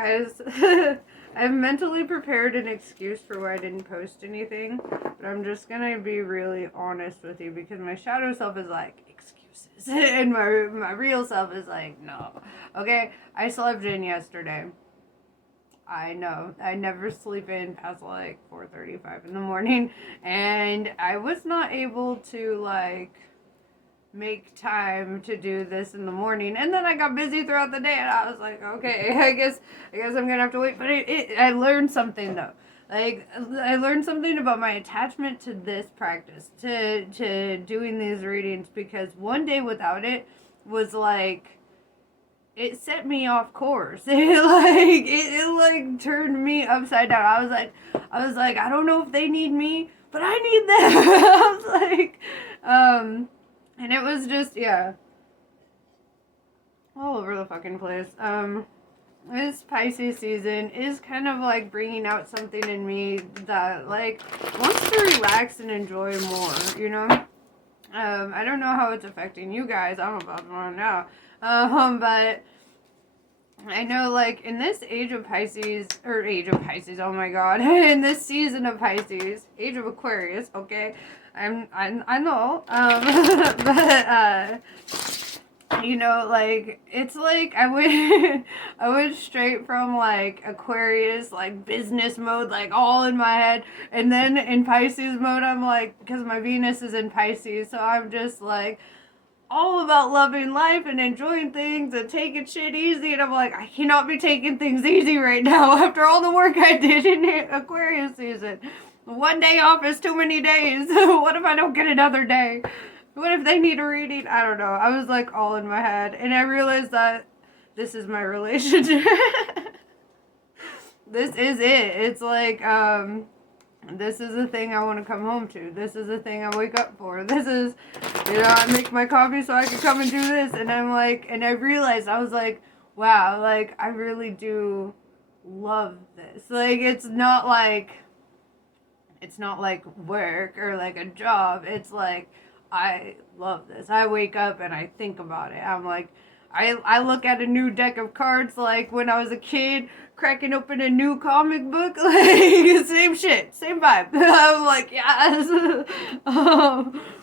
guys, I've mentally prepared an excuse for why I didn't post anything, but I'm just gonna be really honest with you because my shadow self is like, excuses, and my real self is like, no. Okay, I slept in yesterday. I know, I never sleep in past like 4:35 in the morning, and I was not able to like make time to do this in the morning, and then I got busy throughout the day, and I was like, okay, I guess I'm gonna have to wait. But I learned something though. Like, I learned something about my attachment to this practice, to doing these readings, because one day without it was like, it set me off course. It like turned me upside down. I was like, I don't know if they need me, but I need them. I was like, and it was just, yeah, all over the fucking place. This Pisces season is kind of like bringing out something in me that like wants to relax and enjoy more, you know? I don't know how it's affecting you guys. I'm about to run out. But I know, like, in this age of Pisces, oh my god, in this season of Pisces, age of Aquarius, okay, I know, but, you know, like, it's like, I went straight from, like, Aquarius, like, business mode, like, all in my head, and then in Pisces mode, I'm like, because my Venus is in Pisces, so I'm just, like, all about loving life and enjoying things and taking shit easy, and I'm like, I cannot be taking things easy right now after all the work I did in Aquarius season. One day off is too many days. What if I don't get another day? What if they need a reading? I don't know. I was like all in my head, and I realized that this is my relationship. This is it. It's like, this is the thing I want to come home to. This is the thing I wake up for. This is, you know, I make my coffee so I can come and do this. And I'm like, and I realized, I was like, wow, like, I really do love this. Like, it's not like work or like a job. It's like, I love this. I wake up and I think about it. I'm like, I look at a new deck of cards like when I was a kid, cracking open a new comic book, like, same shit, same vibe. I'm like, yes.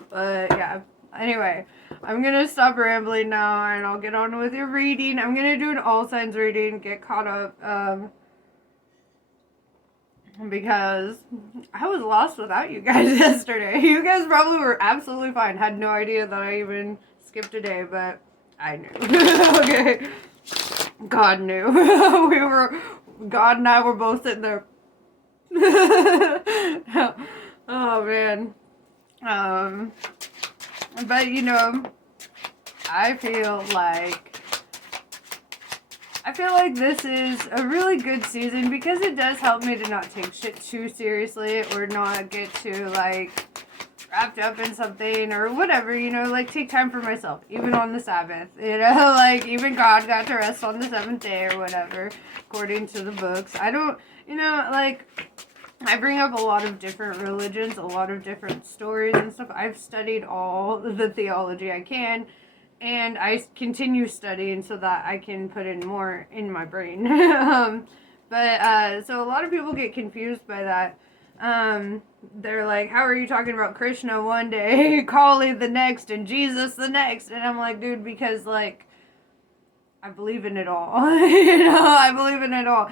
But yeah, anyway, I'm gonna stop rambling now and I'll get on with your reading. I'm gonna do an all signs reading, get caught up, because I was lost without you guys yesterday. You guys probably were absolutely fine, had no idea that I even skipped a day, but I knew. Okay. God knew. God and I were both sitting there. Oh, man. But, you know, I feel like this is a really good season because it does help me to not take shit too seriously or not get too, like, wrapped up in something or whatever, you know, like, take time for myself, even on the Sabbath, you know, like, even God got to rest on the 7th day or whatever, according to the books. I don't, you know, like, I bring up a lot of different religions, a lot of different stories and stuff. I've studied all the theology I can, and I continue studying so that I can put in more in my brain. So a lot of people get confused by that. They're like, how are you talking about Krishna one day, Kali the next, and Jesus the next? And I'm like, dude, because, like, I believe in it all. You know, I believe in it all.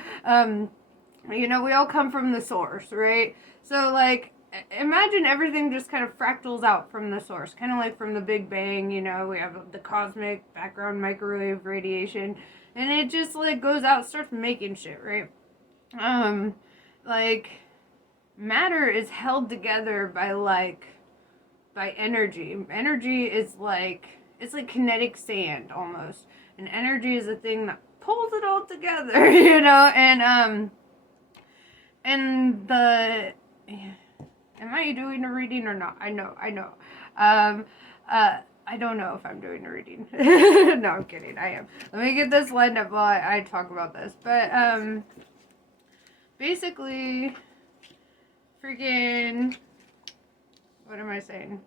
You know, we all come from the source, right? So, like, imagine everything just kind of fractals out from the source, kind of like from the Big Bang, you know, we have the cosmic background microwave radiation, and it just, like, goes out, starts making shit, right? Like, matter is held together by energy. Energy is like, it's like kinetic sand almost. And energy is a thing that pulls it all together, you know? And the, am I doing a reading or not? I know. I don't know if I'm doing a reading. No, I'm kidding. I am. Let me get this lined up while I talk about this. But, basically, freaking, what am I saying?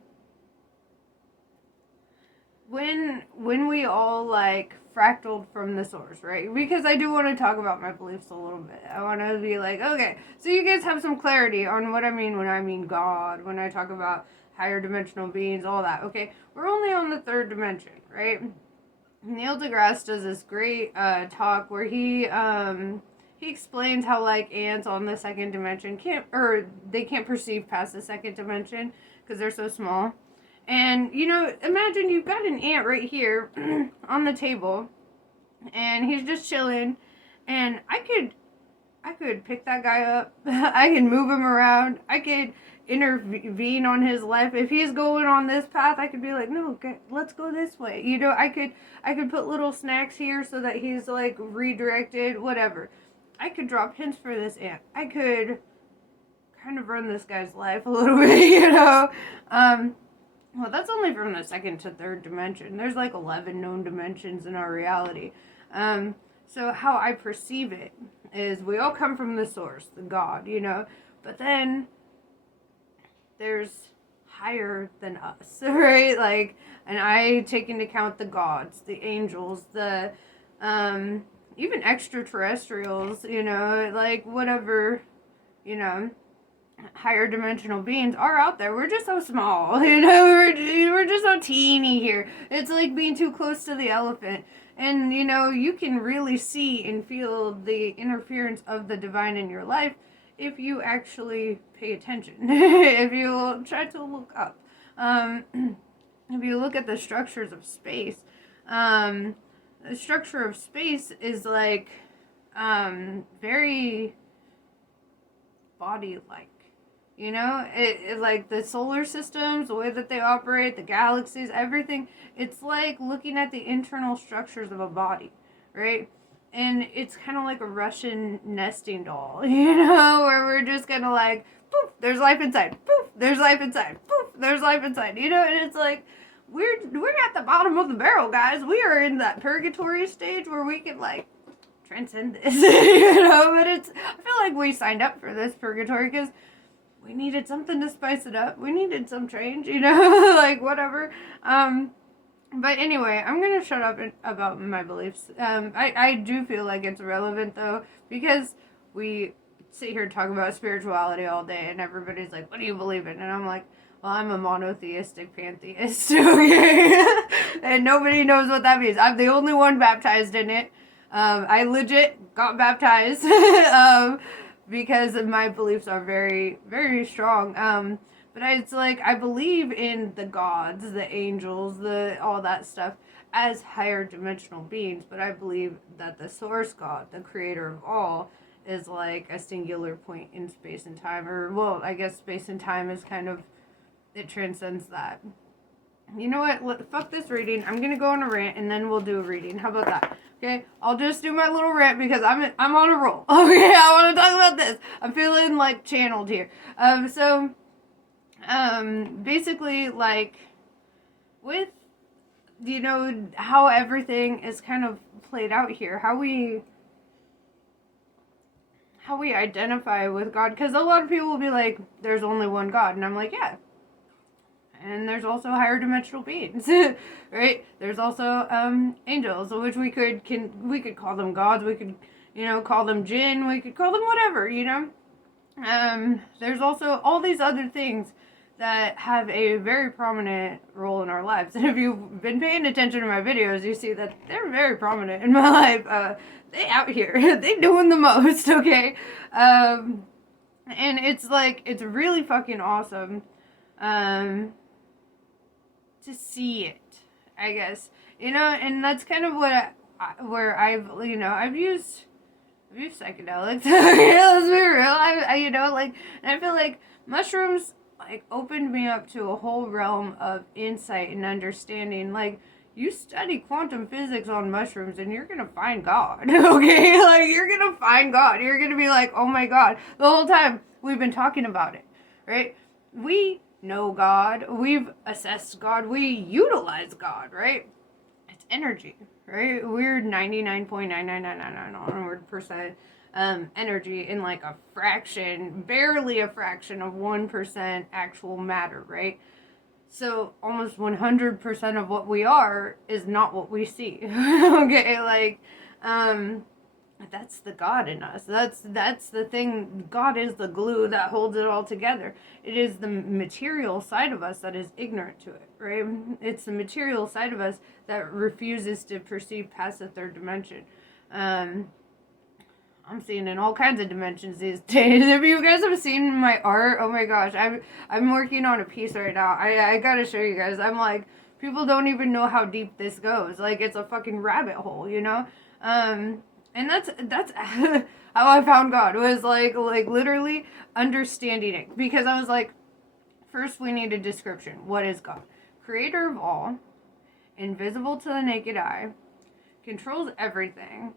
When we all, like, fractaled from the source, right? Because I do want to talk about my beliefs a little bit. I want to be like, okay, so you guys have some clarity on what I mean when I mean God, when I talk about higher dimensional beings, all that. Okay, we're only on the third dimension, right? Neil deGrasse does this great talk where he explains how like ants on the second dimension they can't perceive past the second dimension because they're so small. And you know, imagine you've got an ant right here on the table, and he's just chilling, and I could pick that guy up. I can move him around. I could intervene on his life. If he's going on this path, I could be like, no, okay, let's go this way. You know, I could put little snacks here so that he's like redirected, whatever. I could drop hints for this ant. I could kind of run this guy's life a little bit, you know. Well, that's only from the second to third dimension. There's like 11 known dimensions in our reality. So how I perceive it is we all come from the source, the God, you know, but then there's higher than us, right? Like, and I take into account the gods, the angels, the even extraterrestrials, you know, like whatever, you know, higher dimensional beings are out there. We're just so small, you know, we're just so teeny here. It's like being too close to the elephant. And, you know, you can really see and feel the interference of the divine in your life if you actually pay attention, if you try to look up. If you look at the structures of space, the structure of space is like very body-like. You know, it like the solar systems, the way that they operate, the galaxies, everything. It's like looking at the internal structures of a body, right? And it's kind of like a Russian nesting doll, you know, where we're just kind of like, poof, there's life inside. Poof, there's life inside. Poof, there's life inside. You know, and it's like we're at the bottom of the barrel, guys. We are in that purgatory stage where we can like transcend this, you know. But I feel like we signed up for this purgatory because we needed something to spice it up. We needed some change, you know, like whatever. But anyway, I'm going to shut up about my beliefs. I do feel like it's relevant though, because we sit here and talk about spirituality all day and everybody's like, what do you believe in? And I'm like, well, I'm a monotheistic pantheist, okay? And nobody knows what that means. I'm the only one baptized in it. I legit got baptized. Because my beliefs are very, very strong. But it's like, I believe in the gods, the angels, all that stuff as higher dimensional beings, but I believe that the source God, the creator of all, is like a singular point in space and time. Or, well, I guess space and time is kind of, it transcends that. You know what? Fuck this reading. I'm going to go on a rant and then we'll do a reading. How about that? Okay, I'll just do my little rant because I'm on a roll. Okay, I want to talk about this. I'm feeling like channeled here. Basically, like with, you know, how everything is kind of played out here, how we identify with God, because a lot of people will be like, there's only one God, and I'm like, yeah. And there's also higher dimensional beings, right? There's also angels, which we could call them gods. We could, you know, call them jinn. We could call them whatever, you know. There's also all these other things that have a very prominent role in our lives. And if you've been paying attention to my videos, you see that they're very prominent in my life. They out here, they doing the most, okay? And it's like, it's really fucking awesome. To see it, I guess, you know, and that's kind of what I've used psychedelics. Yeah, let's be real. I you know, like, and I feel like mushrooms like opened me up to a whole realm of insight and understanding. Like, you study quantum physics on mushrooms and you're gonna find God, okay? Like, you're gonna find God. You're gonna be like, oh my God, the whole time we've been talking about it, right? We know God, we've assessed God, we utilize God, right? It's energy, right? We're 99.99999% energy in like a fraction, barely a fraction of 1% actual matter, right? So almost 100% of what we are is not what we see. Okay, like, that's the God in us. That's the thing. God is the glue that holds it all together. It is the material side of us that is ignorant to it, right? It's the material side of us that refuses to perceive past the third dimension. I'm seeing in all kinds of dimensions these days. If you guys have seen my art, oh my gosh, I'm working on a piece right now. I gotta show you guys. I'm like, people don't even know how deep this goes. Like, it's a fucking rabbit hole, you know. And that's how I found God, was like literally understanding it, because I was like, first we need a description. What is God? Creator of all, invisible to the naked eye, controls everything,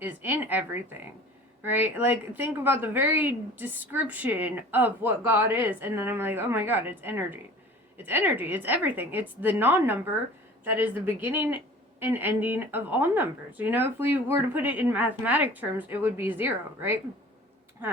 is in everything, right? Like, think about the very description of what God is, and then I'm like, oh my God, it's energy. It's energy. It's everything. It's the non-number that is the beginning and ending of all numbers. You know, if we were to put it in mathematic terms, it would be zero, right?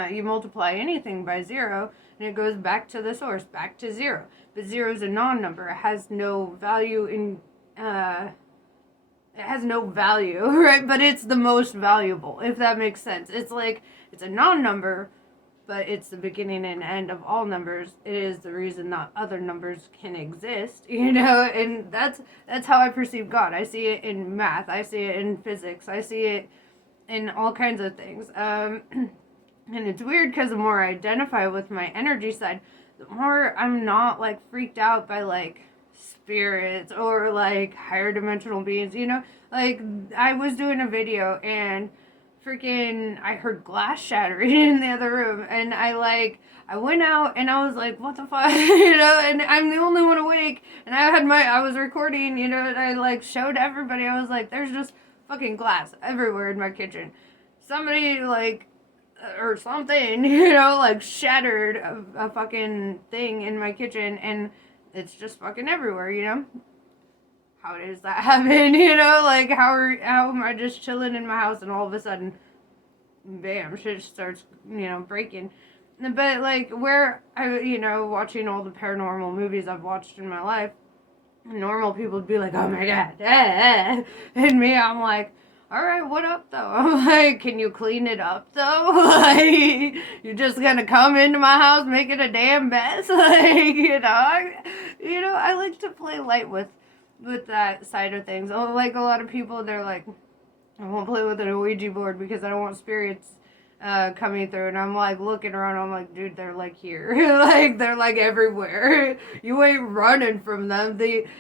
You multiply anything by zero, and it goes back to the source, back to zero. But zero is a non-number. It has no value in... it has no value, right? But it's the most valuable, if that makes sense. It's like, it's a non-number, but it's the beginning and end of all numbers. It is the reason that other numbers can exist, you know? And that's how I perceive God. I see it in math. I see it in physics. I see it in all kinds of things. And it's weird, because the more I identify with my energy side, the more I'm not, like, freaked out by, like, spirits or like higher dimensional beings, you know? Like, I was doing a video and freaking I heard glass shattering in the other room, and I went out and I was like, what the fuck? You know, and I'm the only one awake, and I was recording, you know, and I like showed everybody. I was like, there's just fucking glass everywhere in my kitchen. Somebody like or something, you know, like shattered a fucking thing in my kitchen, and it's just fucking everywhere, you know? How does that happen, you know? Like, how am I just chilling in my house and all of a sudden, bam, shit starts, you know, breaking. But, like, where you know, watching all the paranormal movies I've watched in my life, normal people would be like, oh my God, and me, I'm like, all right, what up, though? I'm like, can you clean it up, though? Like, you're just gonna come into my house making a damn mess? Like, you know, I like to play light with that side of things. Like, a lot of people, they're like, I won't play with an Ouija board because I don't want spirits coming through, and I'm like looking around, I'm like, dude, they're like here. Like, they're like everywhere. You ain't running from them.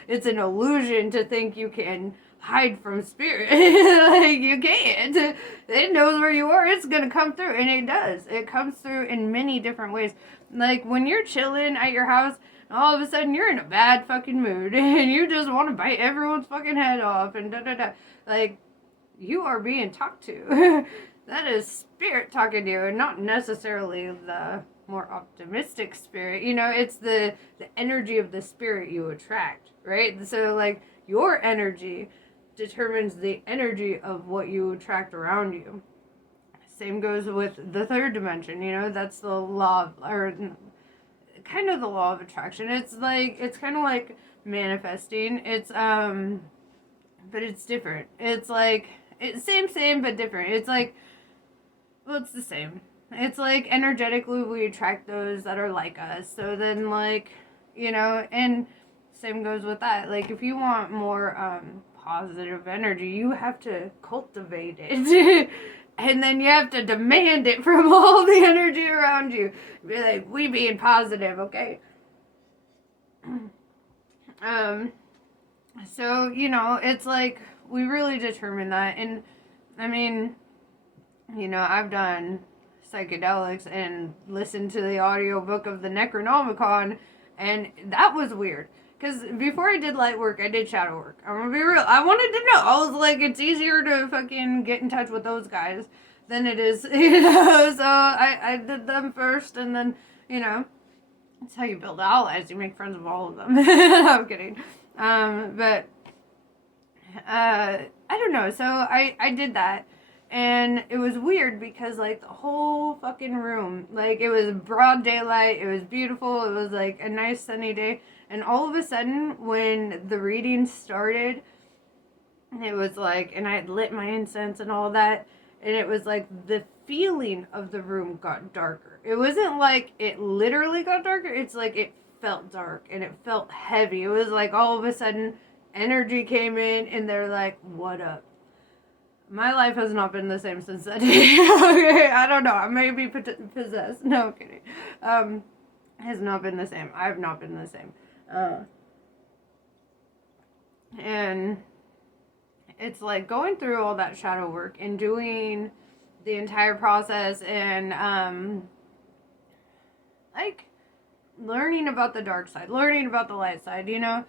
It's an illusion to think you can hide from spirit. Like, you can't. It knows where you are. It's gonna come through, and it does. It comes through in many different ways. Like, when you're chilling at your house, all of a sudden you're in a bad fucking mood, and you just want to bite everyone's fucking head off, and da-da-da. Like, you are being talked to. That is spirit talking to you, and not necessarily the more optimistic spirit. You know, it's the energy of the spirit you attract, right? So, like, your energy determines the energy of what you attract around you. Same goes with the third dimension, you know? That's the law of, or kind of the law of attraction. It's like, it's kind of like manifesting. It's, but it's different. It's like, it's same, but different. It's like, well, it's the same. It's like, energetically, we attract those that are like us. So then, like, you know, and same goes with that. Like, if you want more, positive energy, you have to cultivate it. And then you have to demand it from all the energy around you. Be like, we being positive, okay? So, you know, it's like, we really determine that. And, I mean, you know, I've done psychedelics and listened to the audiobook of the Necronomicon, and that was weird. Because before I did light work, I did shadow work. I'm gonna be real. I wanted to know. I was like, it's easier to fucking get in touch with those guys than it is, you know? So I did them first, and then, you know, that's how you build allies. You make friends with all of them. I'm kidding. But I don't know. So I did that. And it was weird because, like, the whole fucking room, like, it was broad daylight, it was beautiful, it was, like, a nice sunny day. And all of a sudden, when the reading started, it was like, and I had lit my incense and all that, and it was like the feeling of the room got darker. It wasn't like it literally got darker, it's like it felt dark and it felt heavy. It was like all of a sudden energy came in and they're like, what up? My life has not been the same since that day. Okay, I don't know. I may be possessed. No, I'm kidding. Has not been the same. I have not been the same. And it's like going through all that shadow work and doing the entire process and like learning about the dark side, learning about the light side, you know,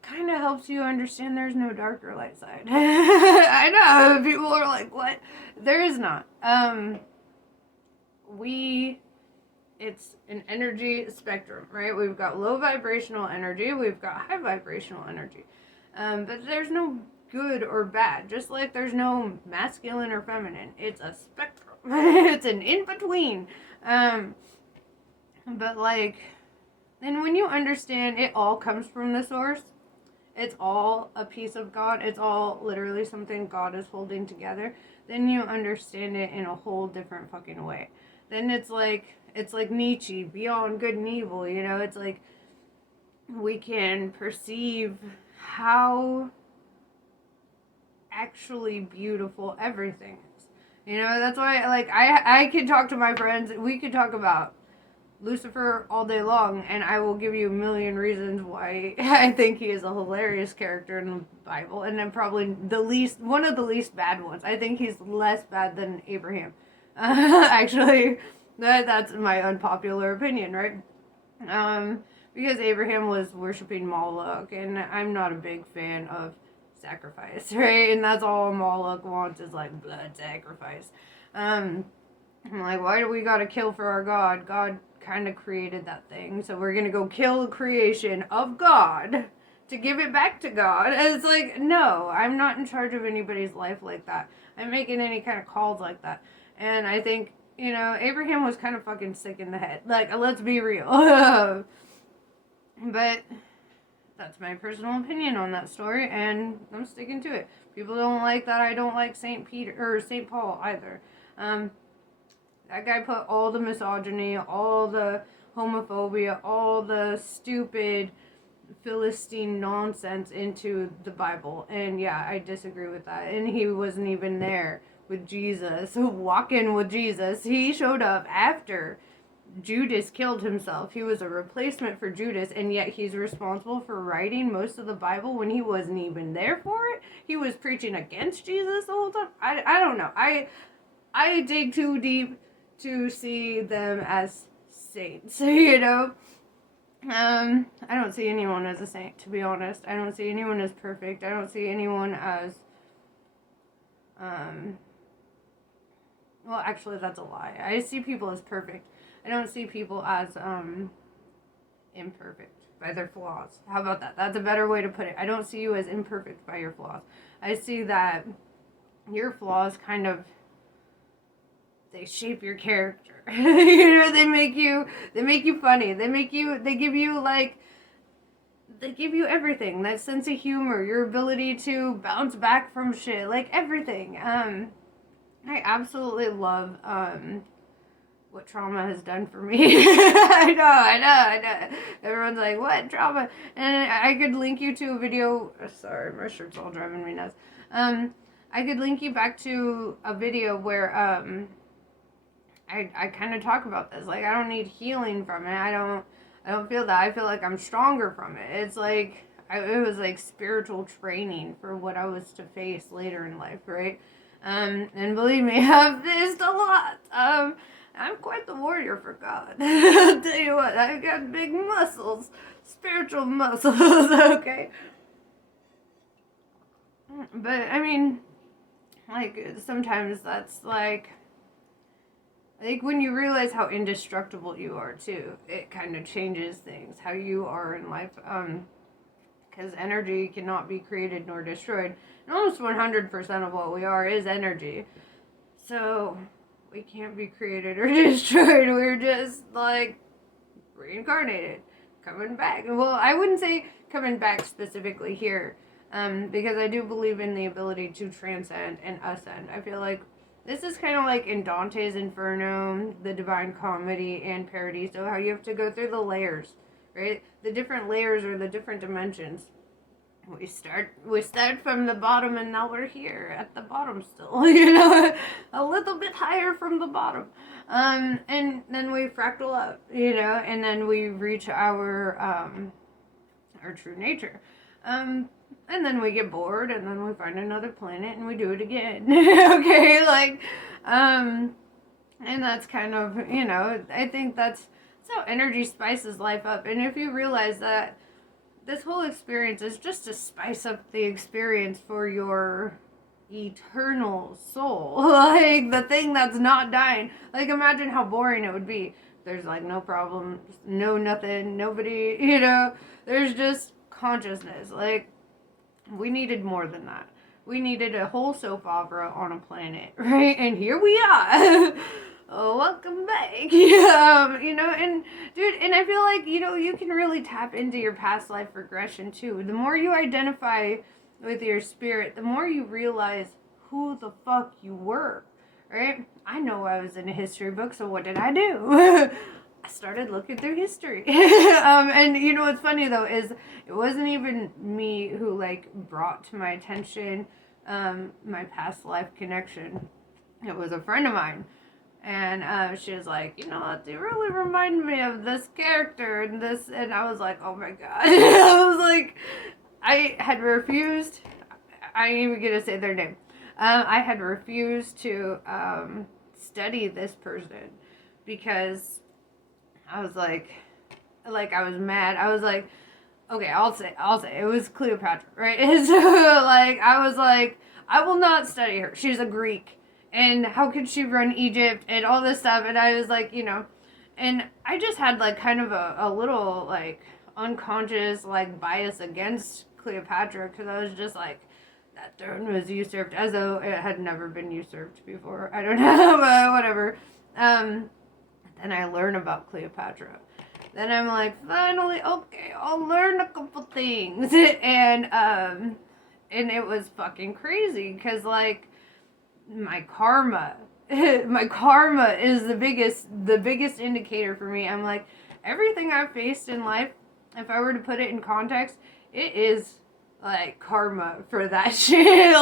kind of helps you understand there's no dark or light side. I know people are like, what? There is not. It's an energy spectrum, right? We've got low vibrational energy, we've got high vibrational energy, but there's no good or bad, just like there's no masculine or feminine. It's a spectrum. It's an in-between. But like, and when you understand it all comes from the source, it's all a piece of God, it's all literally something God is holding together, then you understand it in a whole different fucking way. Then it's like Nietzsche, beyond good and evil, you know? It's like we can perceive how actually beautiful everything is. You know, that's why, like, I could talk to my friends, we could talk about Lucifer all day long, and I will give you a million reasons why I think he is a hilarious character in the Bible, and then probably one of the least bad ones. I think he's less bad than Abraham. Actually, that's my unpopular opinion, right? Because Abraham was worshiping Moloch, and I'm not a big fan of sacrifice, right? And that's all Moloch wants is like blood sacrifice. I'm like, why do we gotta kill for our God? God kind of created that thing, so we're gonna go kill a creation of God to give it back to God. And it's like, no, I'm not in charge of anybody's life like that. I'm making any kind of calls like that. And I think, you know, Abraham was kind of fucking sick in the head. Like, let's be real. But that's my personal opinion on that story, and I'm sticking to it. People don't like that I don't like St. Peter or St. Paul either. That guy put all the misogyny, all the homophobia, all the stupid Philistine nonsense into the Bible. And yeah, I disagree with that. And he wasn't even there with Jesus, walking with Jesus. He showed up after Judas killed himself. He was a replacement for Judas, and yet he's responsible for writing most of the Bible when he wasn't even there for it. He was preaching against Jesus the whole time. I don't know. I dig too deep to see them as saints, you know? I don't see anyone as a saint, to be honest. I don't see anyone as perfect. I don't see anyone as, well, actually, that's a lie. I see people as perfect. I don't see people as, imperfect by their flaws. How about that? That's a better way to put it. I don't see you as imperfect by your flaws. I see that your flaws kind of, they shape your character. You know, they make you funny. They give you everything. That sense of humor, your ability to bounce back from shit, like everything. I absolutely love what trauma has done for me. I know. Everyone's like, what trauma? And I could link you to a video. Sorry, my shirt's all driving me nuts. I could link you back to a video where I kind of talk about this. Like, I don't need healing from it. I don't feel that. I feel like I'm stronger from it. It's like, it was like spiritual training for what I was to face later in life, right? And believe me, I've faced a lot. I'm quite the warrior for God. I'll tell you what, I've got big muscles. Spiritual muscles, okay? But, I mean, like, sometimes that's like, I think when you realize how indestructible you are, too, it kind of changes things, how you are in life. Because energy cannot be created nor destroyed. And almost 100% of what we are is energy. So we can't be created or destroyed. We're just like reincarnated, coming back. Well, I wouldn't say coming back specifically here, because I do believe in the ability to transcend and ascend. I feel like this is kind of like in Dante's Inferno, the Divine Comedy, and Paradiso, how you have to go through the layers, right? The different layers or the different dimensions. We start from the bottom, and now we're here at the bottom still, a little bit higher from the bottom. And then we fractal up, and then we reach our true nature. And then we get bored, and then we find another planet, and we do it again. Okay, and that's kind of, I think that's how energy spices life up. And if you realize that this whole experience is just to spice up the experience for your eternal soul. Like, the thing that's not dying. Like, imagine how boring it would be. There's, like, no problem, no nothing, nobody, There's just consciousness. Like, we needed more than that. We needed a whole soap opera on a planet, right? And here we are. Oh, welcome back. And dude, and I feel like, you can really tap into your past life regression too. The more you identify with your spirit, the more you realize who the fuck you were, right? I know I was in a history book, so what did I do? I started looking through history. And what's funny though is it wasn't even me who brought to my attention my past life connection. It was a friend of mine. And she was like, you really remind me of this character and this, and I was like, oh my god. I was like, I had refused, I ain't even gonna say their name. I had refused to study this person because I was like I was mad. I was like, okay, I'll say it was Cleopatra, right? And so I was like, I will not study her. She's a Greek. And how could she run Egypt and all this stuff? And I was like, and I just had kind of a little unconscious bias against Cleopatra, because I was just like, that throne was usurped, as though it had never been usurped before. I don't know, but whatever. Then I learn about Cleopatra. Then I'm like, finally, okay, I'll learn a couple things. And it was fucking crazy, because my karma is the biggest indicator for me. I'm like, everything I've faced in life, if I were to put it in context, it is karma for that shit.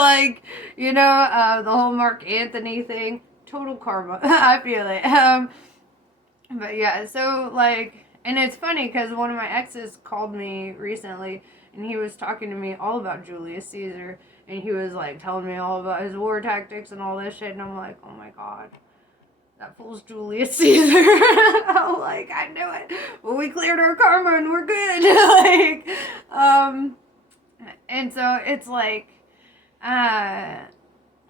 The whole Mark Anthony thing, total karma. I feel it. But yeah, so and it's funny because one of my exes called me recently, and he was talking to me all about Julius Caesar. And he was telling me all about his war tactics and all this shit. And I'm like, oh my god, that fool's Julius Caesar. I'm like, I knew it. Well, we cleared our karma and we're good. And so it's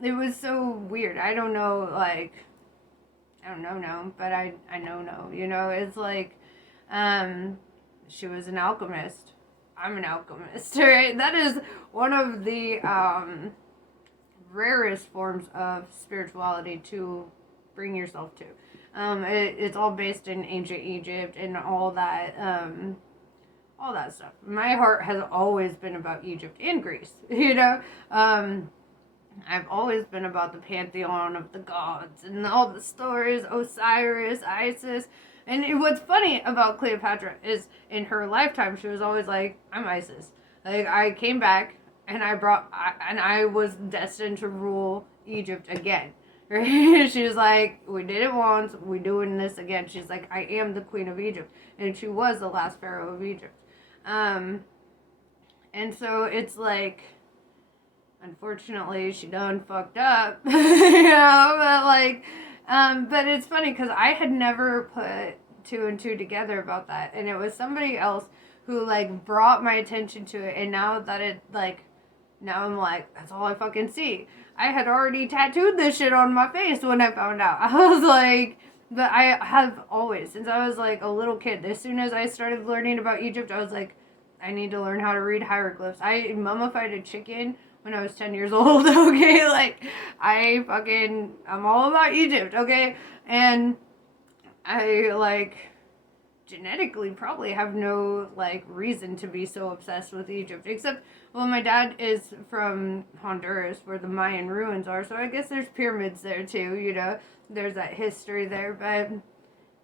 it was so weird. I don't know, I don't know, but I know, it's she was an alchemist. I'm an alchemist, right? That is one of the rarest forms of spirituality to bring yourself to. It's all based in ancient Egypt and all that stuff. My heart has always been about Egypt and Greece, I've always been about the pantheon of the gods and all the stories, Osiris, Isis. And what's funny about Cleopatra is in her lifetime, she was always like, I'm Isis. I came back and I was destined to rule Egypt again. Right? She was like, we did it once, we're doing this again. She's like, I am the queen of Egypt. And she was the last pharaoh of Egypt. And so it's unfortunately, she done fucked up. But it's funny because I had never put two and two together about that, and it was somebody else who brought my attention to it, and now that it now I'm like, that's all I fucking see. I had already tattooed this shit on my face when I found out. I was like, but I have always, since I was a little kid, as soon as I started learning about Egypt, I was like, I need to learn how to read hieroglyphs. I mummified a chicken when I was 10 years old, okay? Like, I'm all about Egypt, okay? And I, like, genetically probably have no, like, reason to be so obsessed with Egypt, except, well, my dad is from Honduras, where the Mayan ruins are, so I guess there's pyramids there, too, you know? There's that history there, but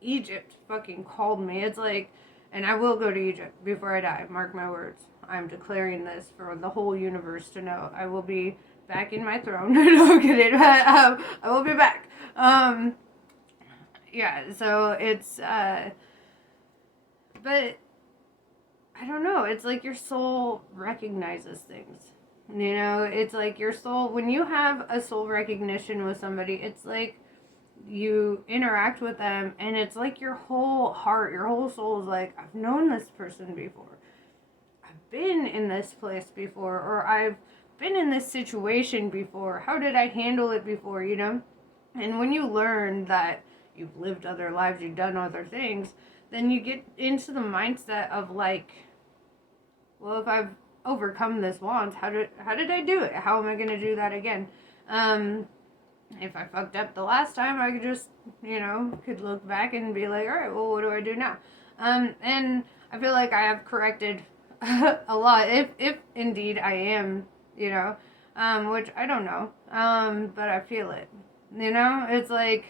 Egypt fucking called me. It's like, and I will go to Egypt before I die, mark my words. I'm declaring this for the whole universe to know. I will be back in my throne. No, I'm kidding. But, I will be back. Yeah, so it's, but I don't know. It's like your soul recognizes things. You know, it's like your soul, when you have a soul recognition with somebody, it's like you interact with them and it's like your whole heart, your whole soul is like, I've known this person before. I've been in this place before, or I've been in this situation before. How did I handle it before, you know? And when you learn that you've lived other lives, you've done other things, then you get into the mindset of like, well, if I've overcome this once, how did I do it? How am I going to do that again? If I fucked up the last time, I could just, you know, could look back and be like, all right, well, what do I do now? And I feel like I have corrected a lot, if indeed I am, you know, which I don't know, but I feel it, you know. It's like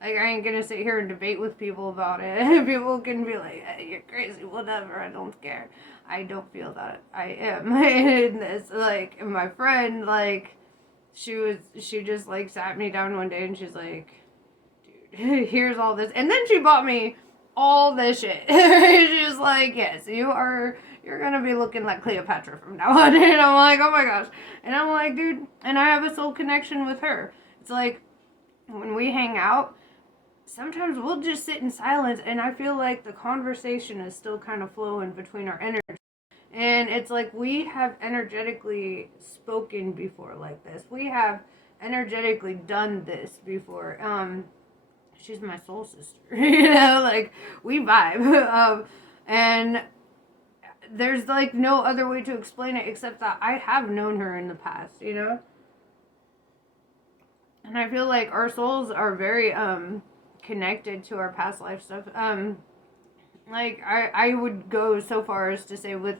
I ain't gonna sit here and debate with people about it. People can be like, hey, you're crazy, whatever, I don't care. I don't feel that I am in this. Like, my friend, like, she just, like, sat me down one day and she's like, dude, here's all this. And then she bought me all this shit. She's like, yes, you're gonna be looking like Cleopatra from now on. And I'm like, oh my gosh. And I'm like, dude, and I have a soul connection with her. It's like, when we hang out, sometimes we'll just sit in silence and I feel like the conversation is still kind of flowing between our energy. And it's like we have energetically spoken before like this. We have energetically done this before. She's my soul sister. You know, like, we vibe. And there's like no other way to explain it except that I have known her in the past, you know? And I feel like our souls are very connected to our past life stuff. Like, I would go so far as to say with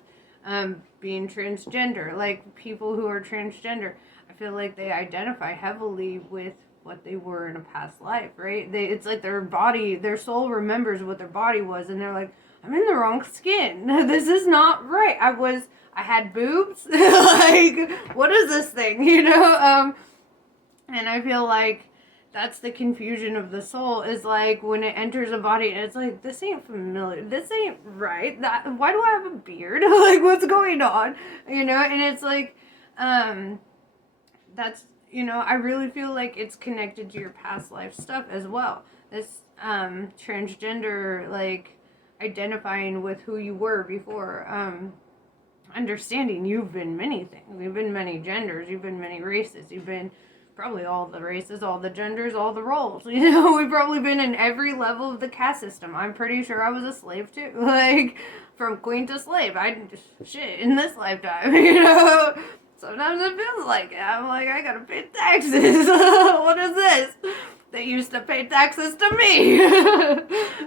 being transgender, like, people who are transgender, I feel like they identify heavily with what they were in a past life, right? It's like their soul remembers what their body was, and they're like, I'm in the wrong skin. This is not right. I had boobs. Like, what is this thing, you know? And I feel like that's the confusion of the soul, is like when it enters a body and it's like, this ain't familiar, this ain't right, why do I have a beard? Like, what's going on, you know? And it's like, that's, you know, I really feel like it's connected to your past life stuff as well. This transgender, like, identifying with who you were before, understanding you've been many things, you've been many genders, you've been many races, you've been probably all the races, all the genders, all the roles. You know, we've probably been in every level of the caste system. I'm pretty sure I was a slave too. Like, from queen to slave. Shit, in this lifetime, you know? Sometimes it feels like it. I'm like, I gotta pay taxes. What is this? They used to pay taxes to me.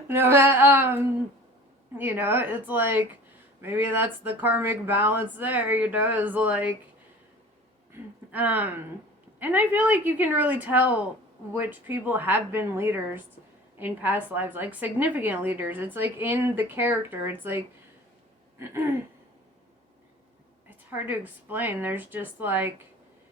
No, but, you know, it's like, maybe that's the karmic balance there, you know, is like, and I feel like you can really tell which people have been leaders in past lives, like significant leaders. It's like in the character. It's like, it's hard to explain. There's just like,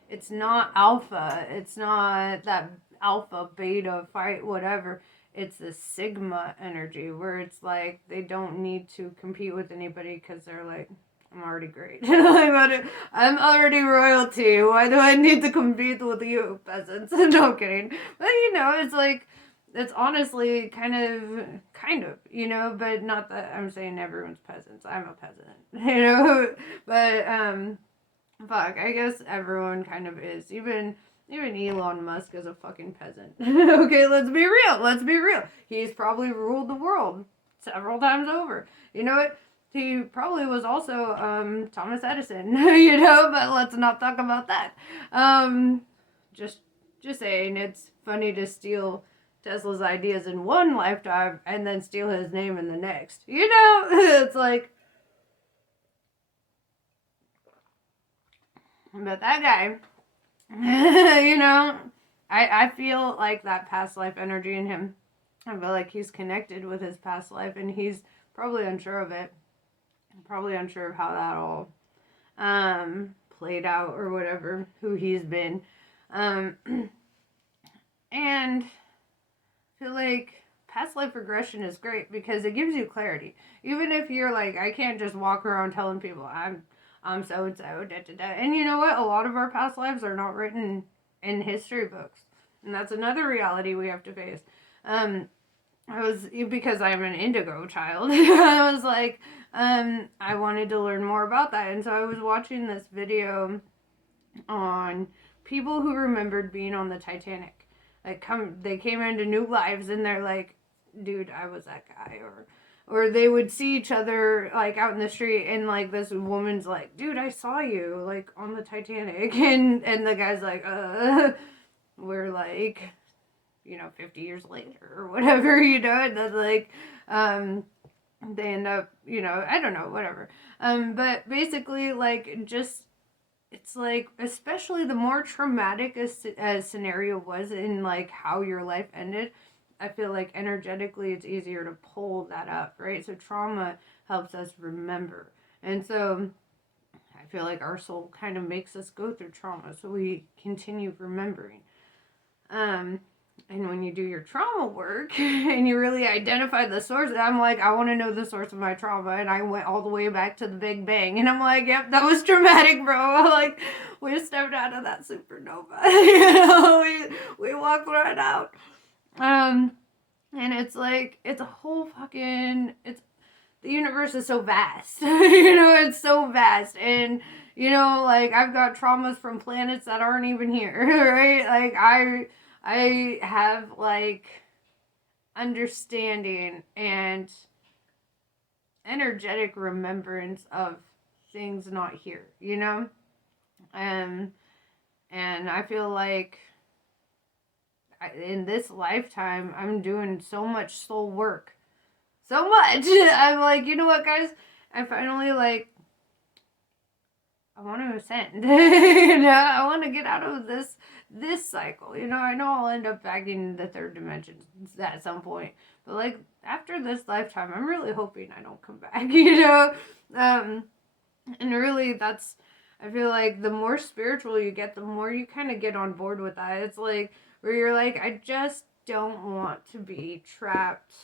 it's not alpha. It's not that alpha, beta, fight, whatever. It's the sigma energy where it's like they don't need to compete with anybody because they're like, I'm already great. I'm already royalty. Why do I need to compete with you peasants? No, I'm kidding. But, you know, it's like, it's honestly kind of, you know, but not that I'm saying everyone's peasants. I'm a peasant, you know, but, fuck, I guess everyone kind of is. Even Elon Musk is a fucking peasant. Okay, let's be real. He's probably ruled the world several times over. You know what? he probably was also Thomas Edison, you know, but let's not talk about that. Just saying, it's funny to steal Tesla's ideas in one lifetime and then steal his name in the next. You know, it's like, but that guy, you know, I feel like that past life energy in him. I feel like he's connected with his past life, and he's probably unsure of it. Probably unsure of how that all played out or whatever, who he's been. And I feel like past life regression is great because it gives you clarity. Even if you're like, I can't just walk around telling people I'm so and so, da da da. And you know what? A lot of our past lives are not written in history books, and that's another reality we have to face. Because I'm an indigo child, I was like, I wanted to learn more about that. And so I was watching this video on people who remembered being on the Titanic. They came into new lives and they're like, dude, I was that guy. Or they would see each other like out in the street and like this woman's like, dude, I saw you like on the Titanic. And the guy's like, we're like, 50 years later or whatever, and then like, they end up, I don't know, whatever. But basically, like, just, it's like, especially the more traumatic a scenario was in like how your life ended, I feel like energetically it's easier to pull that up, right? So trauma helps us remember. And so I feel like our soul kind of makes us go through trauma so we continue remembering. And when you do your trauma work and you really identify the source, I'm like, I want to know the source of my trauma. And I went all the way back to the Big Bang. And I'm like, yep, that was traumatic, bro. Like, we stepped out of that supernova. We walked right out. And it's like, it's a whole fucking, the universe is so vast. It's so vast. And, like, I've got traumas from planets that aren't even here, right? Like, I have, like, understanding and energetic remembrance of things not here, And I feel like in this lifetime, I'm doing so much soul work. So much! I'm like, you know what, guys? I finally, like, I want to ascend. I want to get out of this cycle. I know I'll end up back in the third dimension at some point. But like after this lifetime, I'm really hoping I don't come back, And really I feel like the more spiritual you get, the more you kind of get on board with that. It's like where you're like, I just don't want to be trapped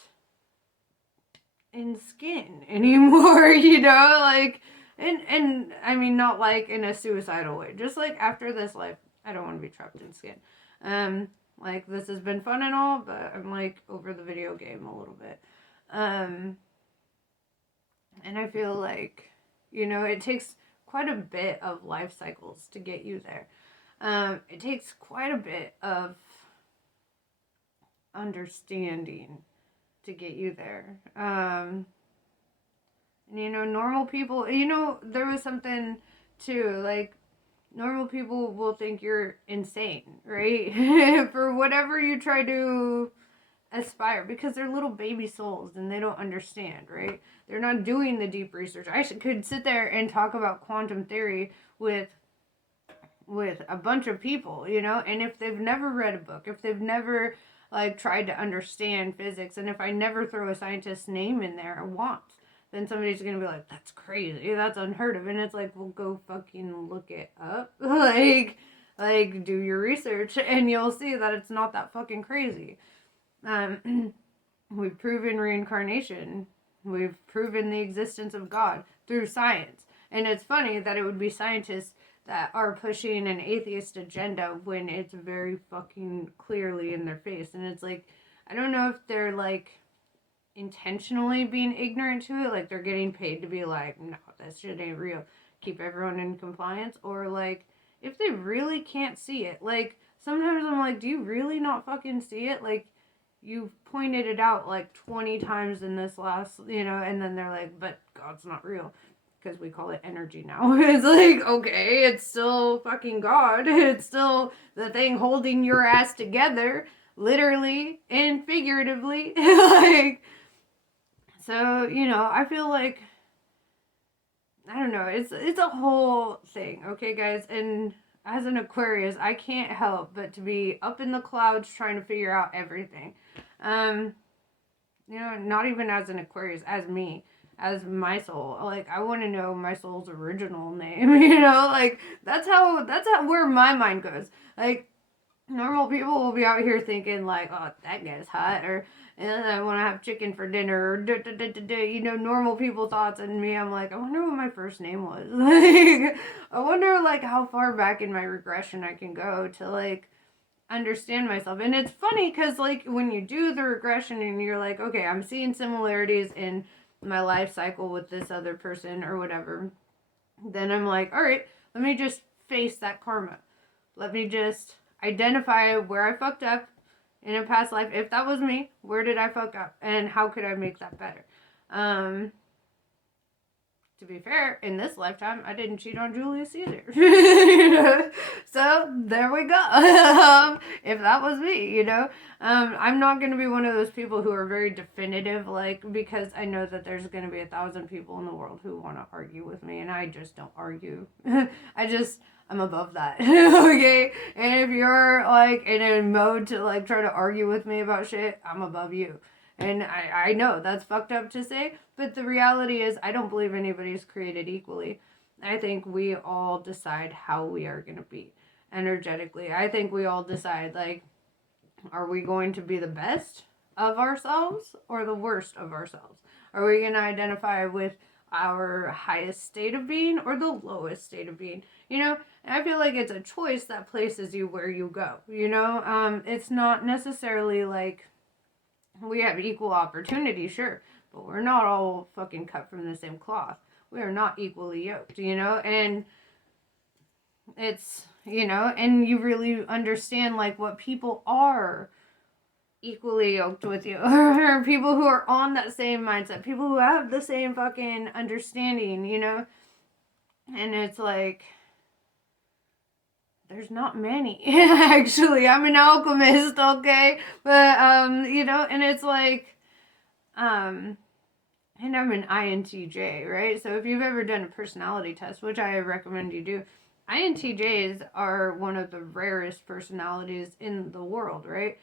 in skin anymore, like, and I mean, not like in a suicidal way, just like after this life, I don't want to be trapped in skin. Like, this has been fun and all, but I'm like over the video game a little bit. And I feel like, it takes quite a bit of life cycles to get you there. It takes quite a bit of understanding to get you there. Normal people, there was something too, like, normal people will think you're insane, right? For whatever you try to aspire, because they're little baby souls and they don't understand, right? They're not doing the deep research. I could sit there and talk about quantum theory with a bunch of people, and if they've never read a book, if they've never like tried to understand physics, and if I never throw a scientist's name in there once, then somebody's gonna be like, that's crazy, that's unheard of. And it's like, well, go fucking look it up. like do your research and you'll see that it's not that fucking crazy. We've proven reincarnation. We've proven the existence of God through science. And it's funny that it would be scientists that are pushing an atheist agenda when it's very fucking clearly in their face. And it's like, I don't know if they're like intentionally being ignorant to it, like they're getting paid to be like, no, that shit ain't real, keep everyone in compliance, or like if they really can't see it. Like sometimes I'm like, do you really not fucking see it? Like you've pointed it out like 20 times in this last, and then they're like, but God's not real. Because we call it energy now. It's like, okay, it's still fucking God. It's still the thing holding your ass together, literally and figuratively. Like, so, I feel like, I don't know, it's a whole thing, okay, guys? And as an Aquarius, I can't help but to be up in the clouds trying to figure out everything. Not even as an Aquarius, as me, as my soul. Like, I want to know my soul's original name, like, that's how where my mind goes. Like, normal people will be out here thinking, like, oh, that guy's hot, or, and I want to have chicken for dinner, or, normal people thoughts, and me, I'm like, I wonder what my first name was. Like, I wonder, like, how far back in my regression I can go to, like, understand myself. And it's funny because, like, when you do the regression and you're like, okay, I'm seeing similarities in my life cycle with this other person or whatever, then I'm like, all right, let me just face that karma. Let me just identify where I fucked up in a past life. If that was me, where did I fuck up and how could I make that better? To be fair, in this lifetime, I didn't cheat on Julius Caesar. So, there we go. If that was me, I'm not going to be one of those people who are very definitive, like, because I know that there's going to be 1,000 people in the world who want to argue with me, and I just don't argue. I'm above that. Okay? And if you're, like, in a mode to, like, try to argue with me about shit, I'm above you. And I know that's fucked up to say, but the reality is I don't believe anybody's created equally. I think we all decide how we are going to be energetically. I think we all decide, like, are we going to be the best of ourselves or the worst of ourselves? Are we going to identify with our highest state of being or the lowest state of being? And I feel like it's a choice that places you where you go, It's not necessarily like we have equal opportunity, sure, but we're not all fucking cut from the same cloth. We are not equally yoked, and it's, and you really understand, like, what people are equally yoked with you, or people who are on that same mindset, people who have the same fucking understanding, and it's like, there's not many. Actually, I'm an alchemist, okay? But, and it's like, and I'm an INTJ, right? So if you've ever done a personality test, which I recommend you do, INTJs are one of the rarest personalities in the world, right?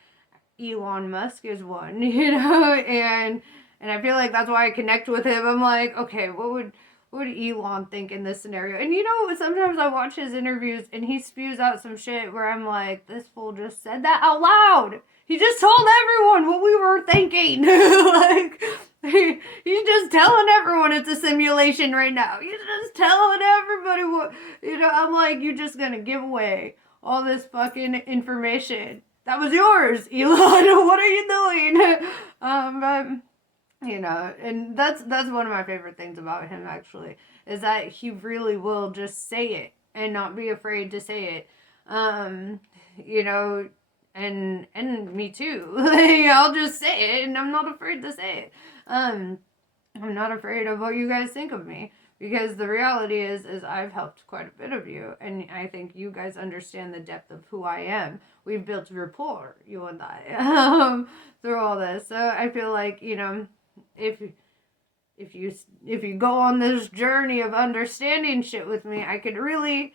Elon Musk is one, and I feel like that's why I connect with him. I'm like, okay, what would Elon think in this scenario? And sometimes I watch his interviews and he spews out some shit where I'm like, this fool just said that out loud. He just told everyone what we were thinking. Like, he's just telling everyone it's a simulation right now. He's just telling everybody what, I'm like, you're just gonna give away all this fucking information. That was yours, Elon. What are you doing? But and that's one of my favorite things about him, actually, is that he really will just say it and not be afraid to say it. And me too. Like, I'll just say it and I'm not afraid to say it. I'm not afraid of what you guys think of me, because the reality is I've helped quite a bit of you, and I think you guys understand the depth of who I am. We've built rapport, you and I, through all this. So I feel like, if you go on this journey of understanding shit with me, I could really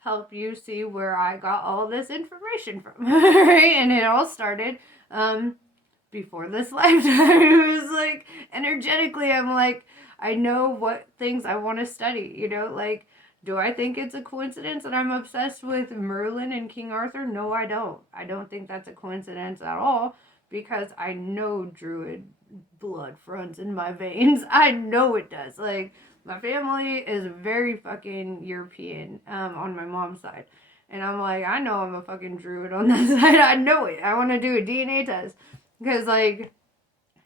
help you see where I got all this information from. Right? And it all started before this lifetime. It was like, energetically, I'm like, I know what things I want to study, like, do I think it's a coincidence that I'm obsessed with Merlin and King Arthur? No, I don't. I don't think that's a coincidence at all, because I know Druid blood runs in my veins. I know it does. Like, my family is very fucking European on my mom's side. And I'm like, I know I'm a fucking Druid on that side. I know it. I want to do a DNA test. Because, like,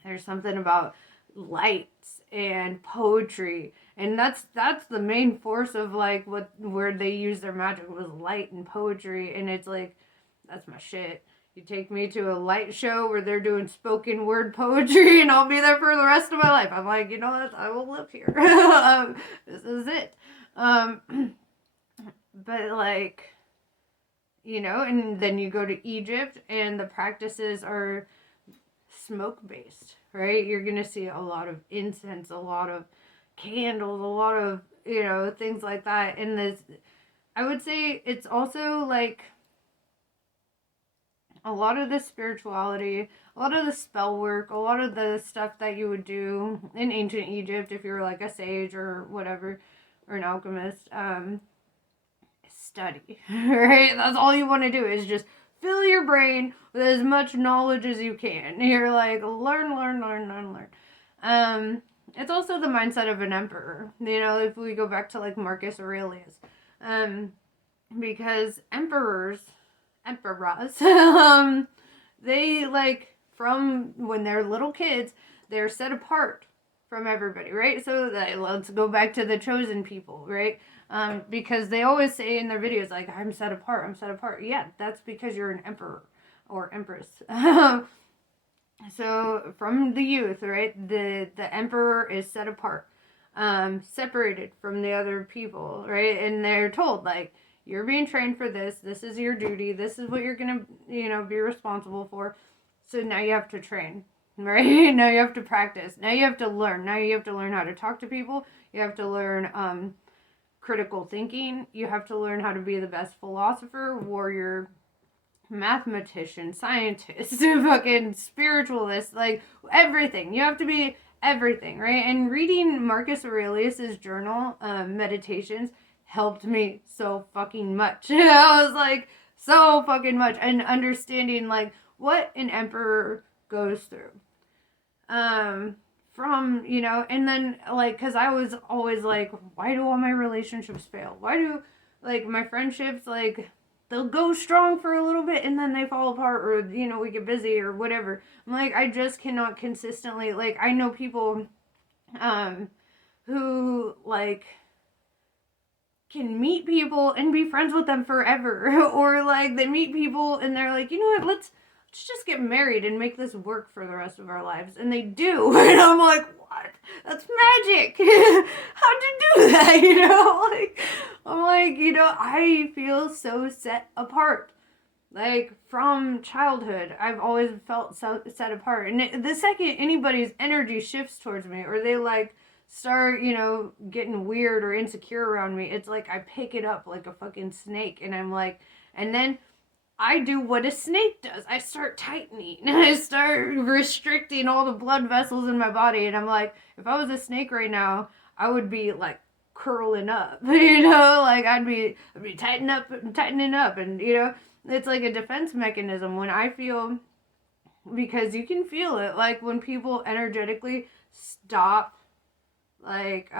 there's something about lights and poetry, and that's the main force of, like, where they use their magic was light and poetry, and it's like, that's my shit. You take me to a light show where they're doing spoken word poetry, and I'll be there for the rest of my life. I'm like, you know what? I will live here. This is it. But like, you know, and then you go to Egypt, and the practices are smoke based, right? You're gonna see a lot of incense, a lot of candles, a lot of, you know, things like that. And this, I would say it's also like a lot of the spirituality, a lot of the spell work, a lot of the stuff that you would do in ancient Egypt if you were like a sage or whatever, or an alchemist. Study, right? That's all you want to do is just fill your brain with as much knowledge as you can. You're like, learn. It's also the mindset of an emperor. You know, if we go back to like Marcus Aurelius, because emperors, they like from when they're little kids, they're set apart from everybody, right? So let's go back to the chosen people, right? Because they always say in their videos, like, I'm set apart. Yeah, that's because you're an emperor or empress. So from the youth, right, the emperor is set apart, separated from the other people, right? And they're told, like, you're being trained for this. This is your duty. This is what you're going to, you know, be responsible for. So now you have to train, right? Now you have to practice. Now you have to learn. Now you have to learn how to talk to people. You have to learn critical thinking. You have to learn how to be the best philosopher, warrior, mathematician, scientist, fucking spiritualist, like everything. You have to be everything, right? And reading Marcus Aurelius's journal, Meditations, helped me so fucking much. I was like, so fucking much. And understanding like what an emperor goes through. From, you know, and then like, cause I was always like, why do all my relationships fail? Why do like my friendships, like they'll go strong for a little bit and then they fall apart, or, you know, we get busy or whatever. I'm like, I just cannot consistently, like, I know people, who like can meet people and be friends with them forever, or like they meet people and they're like, you know what, let's just get married and make this work for the rest of our lives. And they do. And I'm like, what? That's magic. How'd you do that? You know, like, I'm like, you know, I feel so set apart. Like, from childhood, I've always felt so set apart. And the second anybody's energy shifts towards me, or they like start, you know, getting weird or insecure around me, it's like I pick it up like a fucking snake. And I'm like, and then I do what a snake does. I start tightening. I start restricting all the blood vessels in my body. And I'm like, if I was a snake right now, I would be like curling up, you know, like I'd be tightening up. And, you know, it's like a defense mechanism when I feel, because you can feel it, like when people energetically stop, like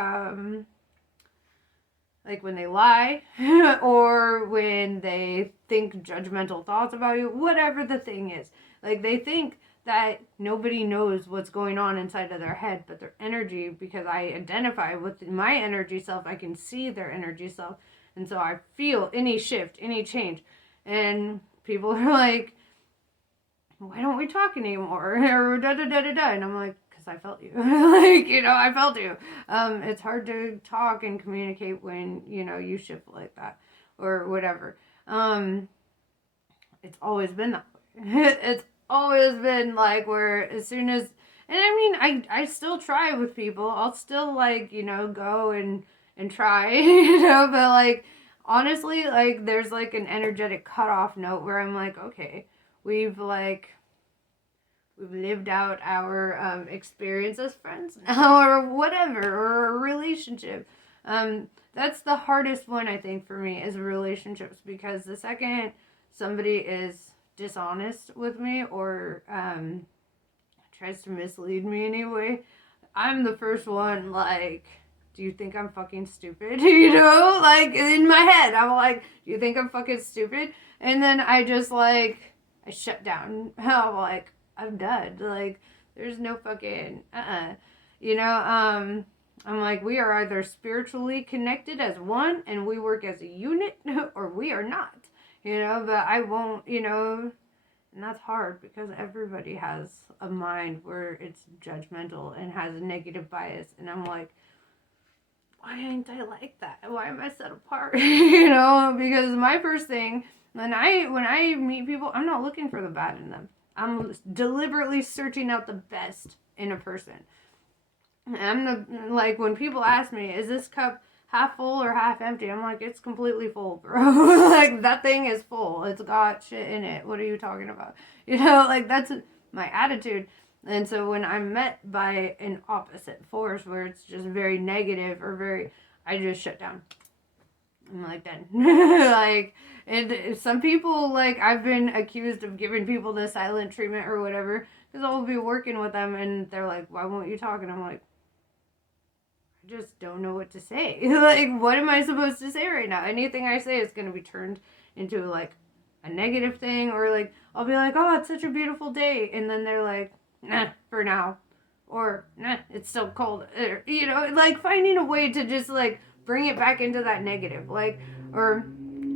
when they lie or when they think judgmental thoughts about you, whatever the thing is. Like they think that nobody knows what's going on inside of their head, but their energy, because I identify with my energy self, I can see their energy self. And so I feel any shift, any change. And people are like, why don't we talk anymore? Or da-da-da-da-da. And I'm like, I felt you. Like, you know, I felt you. It's hard to talk and communicate when, you know, you shift like that or whatever. It's always been that way. It's always been like where as soon as, and I mean, I still try with people. I'll still like, you know, go and try, you know, but like, honestly, like there's like an energetic cutoff note where I'm like, okay, we've lived out our experience as friends now, or whatever, or a relationship. That's the hardest one, I think, for me, is relationships, because the second somebody is dishonest with me or tries to mislead me anyway, I'm the first one, like, do you think I'm fucking stupid? You know, like, in my head, I'm like, do you think I'm fucking stupid? And then I just, like, I shut down. I'm like, I'm done. Like, there's no fucking, you know, I'm like, we are either spiritually connected as one and we work as a unit, or we are not, you know, but I won't, you know, And that's hard because everybody has a mind where it's judgmental and has a negative bias. And I'm like, why ain't I like that? Why am I set apart? Because my first thing, when I meet people, I'm not looking for the bad in them. I'm deliberately searching out the best in a person. Like, when people ask me, is this cup half full or half empty? I'm like, it's completely full, bro. Like, that thing is full. It's got shit in it. What are you talking about? Like, that's my attitude. And so when I'm met by an opposite force where it's just very negative or I just shut down. I'm like, done. Like, and some people, like, I've been accused of giving people the silent treatment or whatever, because I'll be working with them and they're like, why won't you talk? And I'm like, I just don't know what to say. Like, what am I supposed to say right now? Anything I say is going to be turned into, like, a negative thing, or, like, I'll be like, oh, it's such a beautiful day, and then they're like, nah, for now, or nah, it's still cold, like, finding a way to just, like, bring it back into that negative, like, or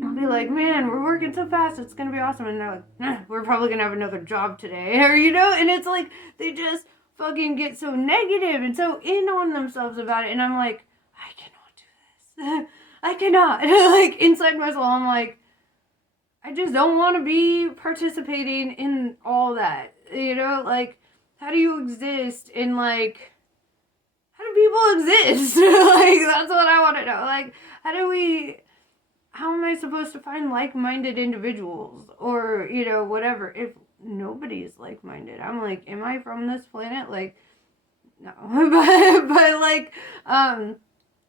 I'll be like, man, we're working so fast, it's gonna be awesome, and they're like, nah, we're probably gonna have another job today, or, and it's like, they just fucking get so negative and so in on themselves about it, and I'm like, I cannot do this. I cannot. Like, inside my soul, I'm like, I just don't want to be participating in all that, like, how do you exist in, like, how do people exist? Like, that's what I want to know. Like, how am I supposed to find like-minded individuals, or, whatever, if nobody's like-minded? I'm like, am I from this planet? Like, no. but like,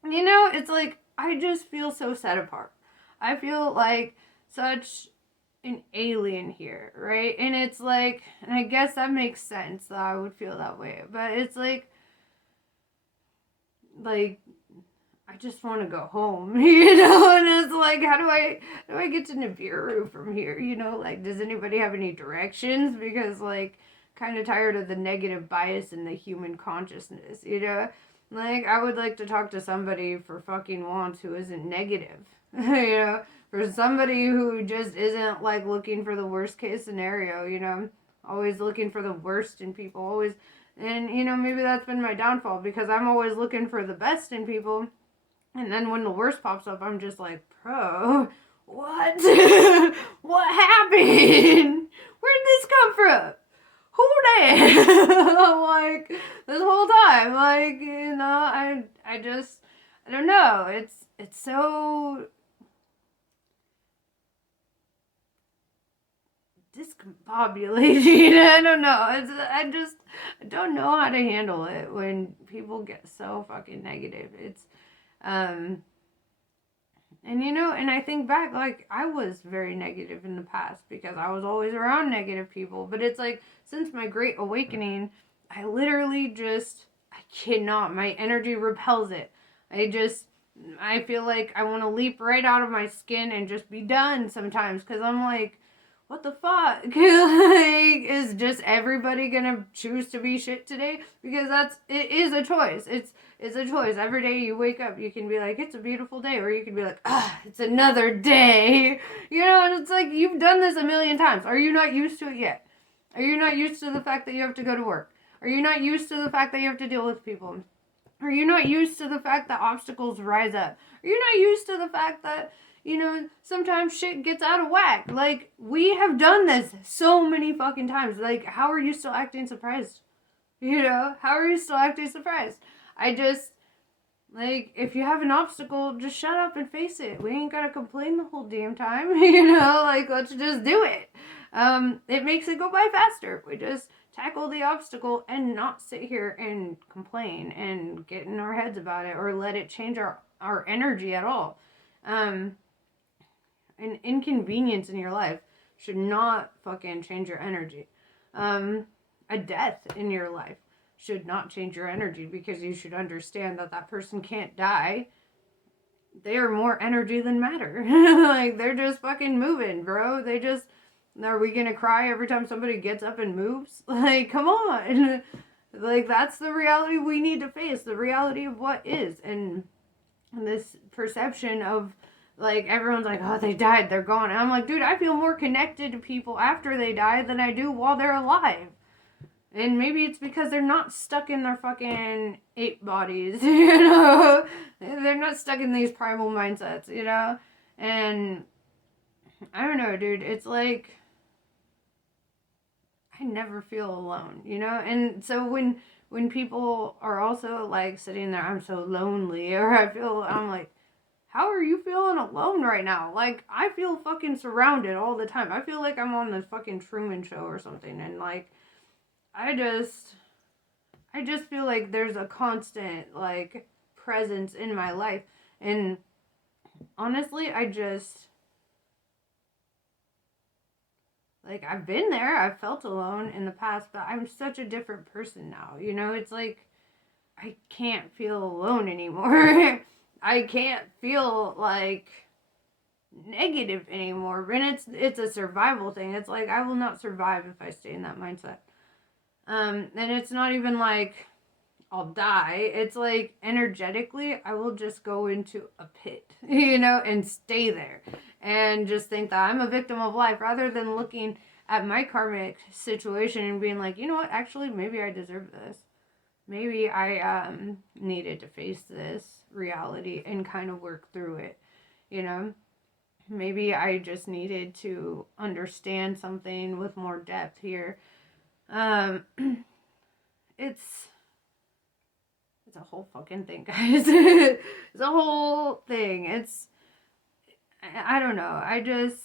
it's like, I just feel so set apart. I feel like such an alien here, right? And it's like, and I guess that makes sense that I would feel that way, but it's like I just want to go home, and it's like, how do I get to Nibiru from here? Like, does anybody have any directions? Because, like, kind of tired of the negative bias in the human consciousness, like, I would like to talk to somebody for fucking once who isn't negative, for somebody who just isn't, like, looking for the worst case scenario, always looking for the worst in people, always. And, maybe that's been my downfall, because I'm always looking for the best in people. And then when the worst pops up, I'm just like, bro, what? What happened? Where did this come from? Who did? I'm like, this whole time, like, I don't know. It's so discombobulated. I don't know. I don't know how to handle it when people get so fucking negative. And I think back, like, I was very negative in the past because I was always around negative people. But it's like, since my great awakening, I literally I cannot. My energy repels it. I feel like I want to leap right out of my skin and just be done sometimes, because I'm like, what the fuck? Like, is just everybody gonna choose to be shit today? Because it is a choice. It's a choice. Every day you wake up, you can be like, it's a beautiful day, or you can be like, it's another day. And it's like, you've done this a million times. Are you not used to it yet? Are you not used to the fact that you have to go to work? Are you not used to the fact that you have to deal with people? Are you not used to the fact that obstacles rise up? Are you not used to the fact that, sometimes shit gets out of whack? Like, we have done this so many fucking times. Like, how are you still acting surprised? How are you still acting surprised? Like, if you have an obstacle, just shut up and face it. We ain't gotta complain the whole damn time, like, let's just do it. It makes it go by faster. We just tackle the obstacle and not sit here and complain and get in our heads about it, or let it change our energy at all. An inconvenience in your life should not fucking change your energy. A death in your life should not change your energy, because you should understand that person can't die. They are more energy than matter. Like, they're just fucking moving, bro. Are we gonna cry every time somebody gets up and moves? Like, come on. Like, that's the reality we need to face, the reality of what is. And this perception of like, everyone's like, oh, they died, they're gone. And I'm like, dude, I feel more connected to people after they die than I do while they're alive. And maybe it's because they're not stuck in their fucking ape bodies, you know? They're not stuck in these primal mindsets, you know? And I don't know, dude. It's like, I never feel alone, you know? And so when people are also like sitting there, I'm so lonely, or I'm like, how are you feeling alone right now? Like, I feel fucking surrounded all the time. I feel like I'm on the fucking Truman Show or something. And like, I just feel like there's a constant like presence in my life. And honestly, like, I've been there, I've felt alone in the past, but I'm such a different person now. You know, it's like I can't feel alone anymore. I can't feel like negative anymore. And it's a survival thing. It's like I will not survive if I stay in that mindset. And it's not even like I'll die. It's like energetically, I will just go into a pit, you know, and stay there and just think that I'm a victim of life rather than looking at my karmic situation and being like, you know what, actually, maybe I deserve this. Maybe I needed to face this reality and kind of work through it, you know? Maybe I just needed to understand something with more depth here. Um, it's a whole fucking thing, guys. It's a whole thing. I don't know. I just,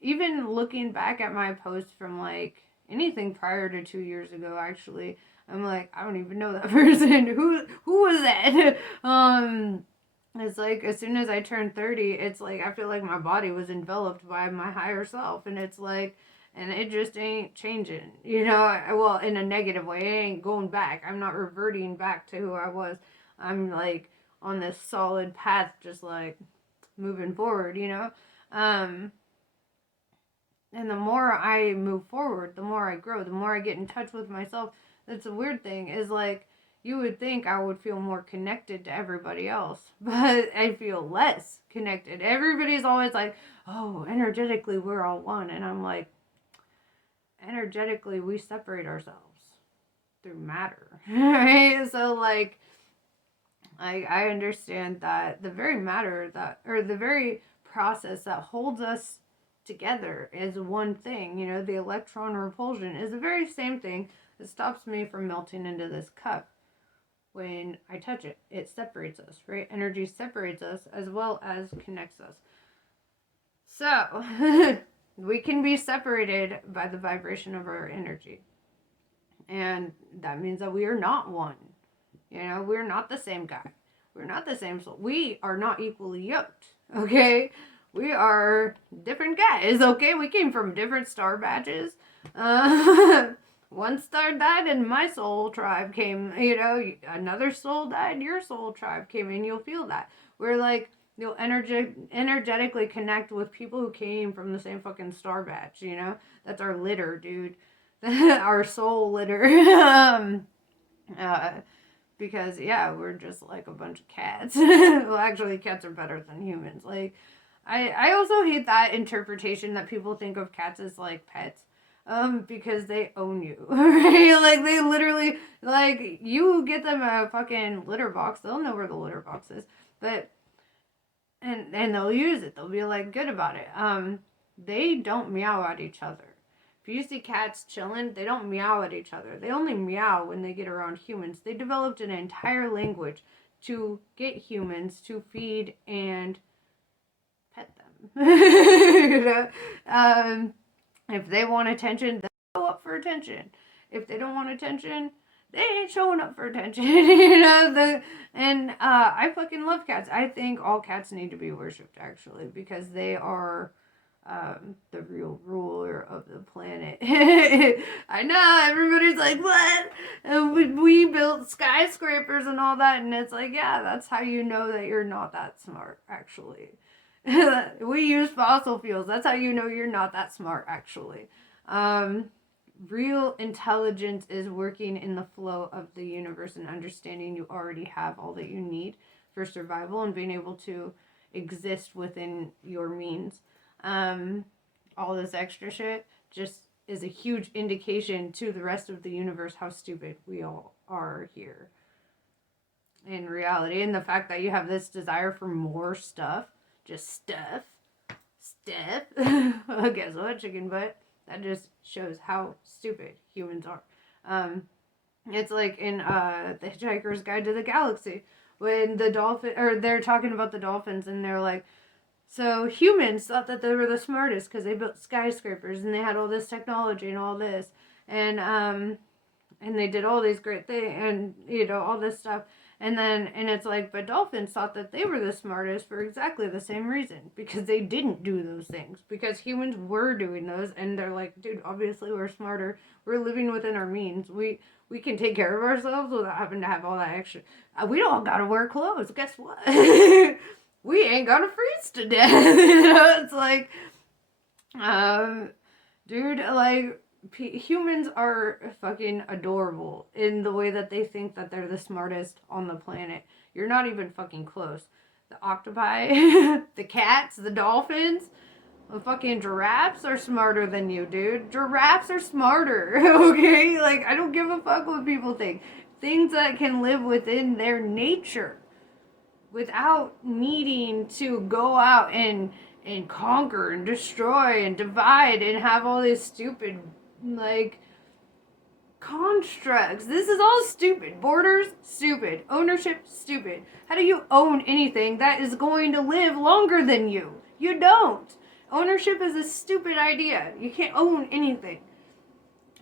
even looking back at my post from like anything prior to 2 years ago, actually, I'm like, I don't even know that person. Who was that? It's like as soon as I turned 30, it's like I feel like my body was enveloped by my higher self, and it's like, and it just ain't changing, you know. Well, in a negative way, it ain't going back. I'm not reverting back to who I was. I'm like on this solid path, just like moving forward, you know. Um, and the more I move forward, the more I grow, the more I get in touch with myself. That's a weird thing, is like, you would think I would feel more connected to everybody else, but I feel less connected. Everybody's always like, oh, energetically, we're all one. And I'm like, energetically, we separate ourselves through matter. Right? So, like, I understand that the very matter that, or the very process that holds us together is one thing. You know, the electron repulsion is the very same thing that stops me from melting into this cup. When I touch it, it separates us, right? Energy separates us as well as connects us. So, we can be separated by the vibration of our energy. And that means that we are not one. You know, we're not the same guy. We're not the same soul. We are not equally yoked, okay? We are different guys, okay? We came from different star batches. One star died and my soul tribe came, you know, another soul died, your soul tribe came in. You'll feel that. We're like, you'll energetically connect with people who came from the same fucking star batch, you know? That's our litter, dude. Our soul litter. Uh, because yeah, we're just like a bunch of cats. Well, actually, cats are better than humans. Like, I also hate that interpretation that people think of cats as like pets, because they own you, right? Like, they literally, like, you get them a fucking litter box, they'll know where the litter box is, but and they'll use it. They'll be like good about it. They don't meow at each other. If you see cats chilling, they don't meow at each other. They only meow when they get around humans. They developed an entire language to get humans to feed and pet them. You know? If they want attention, they'll go up for attention. If they don't want attention, they ain't showing up for attention. You know, I fucking love cats. I think all cats need to be worshipped, actually, because they are the real ruler of the planet. I know, everybody's like, what? We built skyscrapers and all that, and it's like, yeah, that's how you know that you're not that smart, actually. We use fossil fuels. That's how you know you're not that smart, actually. Real intelligence is working in the flow of the universe and understanding you already have all that you need for survival and being able to exist within your means. All this extra shit just is a huge indication to the rest of the universe how stupid we all are here in reality. And the fact that you have this desire for more stuff, just stuff. Guess what, chicken butt? That just shows how stupid humans are. It's like in The Hitchhiker's Guide to the Galaxy, when they're talking about the dolphins, and they're like, so humans thought that they were the smartest because they built skyscrapers and they had all this technology and all this, and they did all these great things, and all this stuff. And it's like, but dolphins thought that they were the smartest for exactly the same reason, because they didn't do those things, because humans were doing those, and they're like, dude, obviously we're smarter. We're living within our means. We can take care of ourselves without having to have all that extra. We don't gotta wear clothes. Guess what? We ain't gonna freeze to death. It's like, dude, like, humans are fucking adorable in the way that they think that they're the smartest on the planet. You're not even fucking close. The octopi, the cats, the dolphins, the fucking giraffes are smarter than you, dude. Giraffes are smarter, okay? Like, I don't give a fuck what people think. Things that can live within their nature without needing to go out and conquer and destroy and divide and have all this stupid, like, constructs. This is all stupid. Borders, stupid. Ownership, stupid. How do you own anything that is going to live longer than you? You don't. Ownership is a stupid idea. You can't own anything.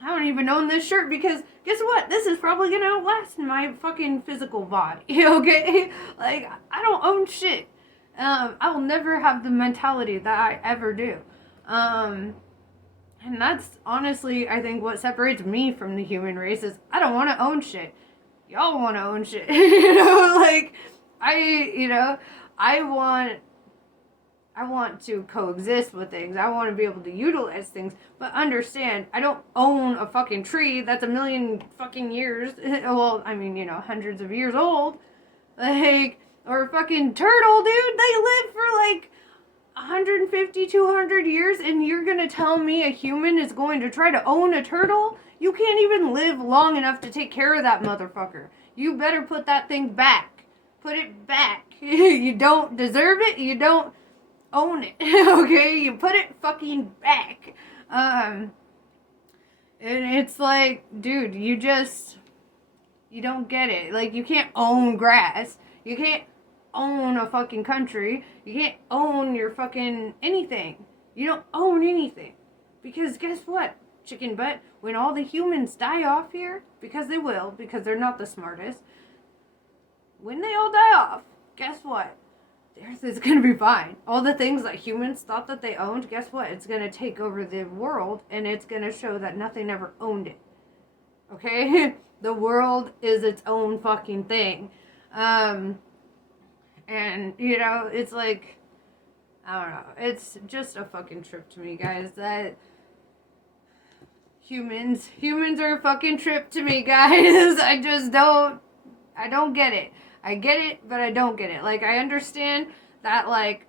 I don't even own this shirt because guess what? This is probably gonna outlast my fucking physical body. Okay? Like, I don't own shit. I will never have the mentality that I ever do. And that's honestly, I think, what separates me from the human race is I don't want to own shit. Y'all want to own shit. Like, I want to coexist with things. I want to be able to utilize things. But understand, I don't own a fucking tree that's 1,000,000 fucking years. Well, I mean, hundreds of years old. Like, or a fucking turtle, dude. They live for like 150, 200 years, and you're gonna tell me a human is going to try to own a turtle? You can't even live long enough to take care of that motherfucker. You better put that thing back. Put it back. You don't deserve it. You don't own it. Okay? You put it fucking back. And it's like, dude, you don't get it. Like, you can't own grass. You can't own a fucking country. You can't own your fucking anything. You don't own anything. Because guess what, chicken butt? When all the humans die off here, because they will, because they're not the smartest, when they all die off, guess what? The earth is going to be fine. All the things that humans thought that they owned, guess what? It's going to take over the world, and it's going to show that nothing ever owned it. Okay? The world is its own fucking thing. And, it's like, I don't know. It's just a fucking trip to me, guys. That humans are a fucking trip to me, guys. I don't get it. I get it, but I don't get it. Like, I understand that, like,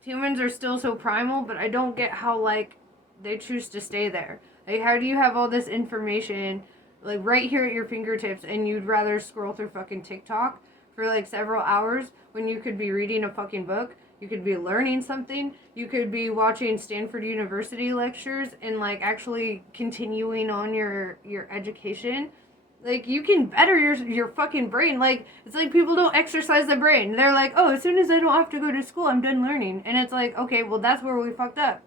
humans are still so primal, but I don't get how, like, they choose to stay there. Like, how do you have all this information, like, right here at your fingertips, and you'd rather scroll through fucking TikTok for, like, several hours when you could be reading a fucking book? You could be learning something. You could be watching Stanford University lectures and, like, actually continuing on your education. Like, you can better your fucking brain. Like, it's like people don't exercise the brain. They're like, oh, as soon as I don't have to go to school, I'm done learning. And it's like, okay, well, that's where we fucked up.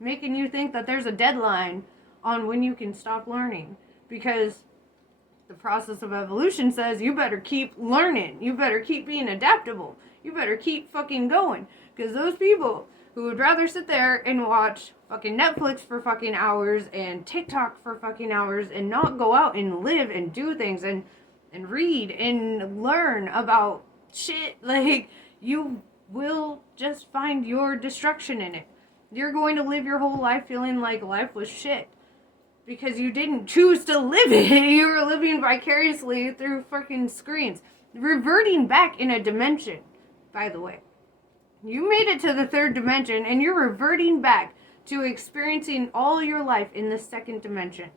Making you think that there's a deadline on when you can stop learning. Because the process of evolution says you better keep learning. You better keep being adaptable. You better keep fucking going. Because those people who would rather sit there and watch fucking Netflix for fucking hours and TikTok for fucking hours and not go out and live and do things and read and learn about shit, like, you will just find your destruction in it. You're going to live your whole life feeling like life was shit. Because you didn't choose to live it. You were living vicariously through fucking screens. Reverting back in a dimension, by the way. You made it to the third dimension and you're reverting back to experiencing all your life in the second dimension.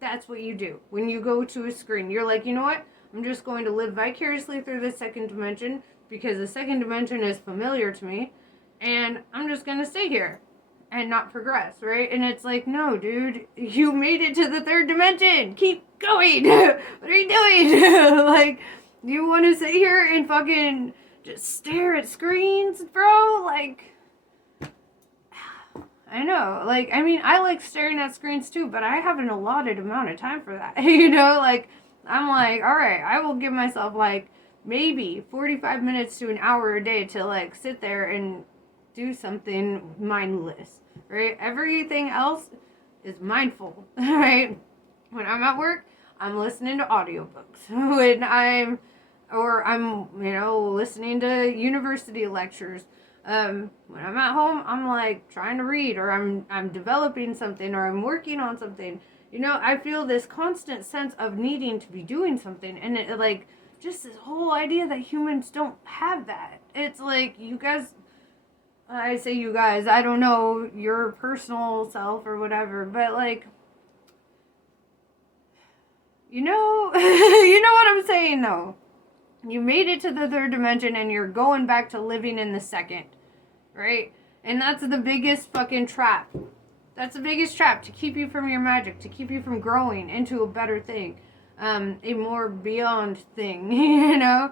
That's what you do when you go to a screen. You're like, you know what? I'm just going to live vicariously through the second dimension because the second dimension is familiar to me, and I'm just going to stay here and not progress, right? And it's like, no, dude, you made it to the third dimension. Keep going. What are you doing? Like, you want to sit here and fucking just stare at screens, bro? Like, I know, like, I mean, I like staring at screens too, but I have an allotted amount of time for that, you know, like, I'm like, all right, I will give myself, like, maybe 45 minutes to an hour a day to, like, sit there and do something mindless, right? Everything else is mindful, right? When I'm at work, I'm listening to audiobooks. When I'm, you know, listening to university lectures. When I'm at home, I'm like trying to read, or I'm developing something, or I'm working on something. You know, I feel this constant sense of needing to be doing something, and it like just this whole idea that humans don't have that. It's like, you guys, I say you guys, I don't know your personal self or whatever, but like, you know, you know what I'm saying though. You made it to the third dimension and you're going back to living in the second. Right? And that's the biggest fucking trap. That's the biggest trap, to keep you from your magic, to keep you from growing into a better thing, a more beyond thing, you know?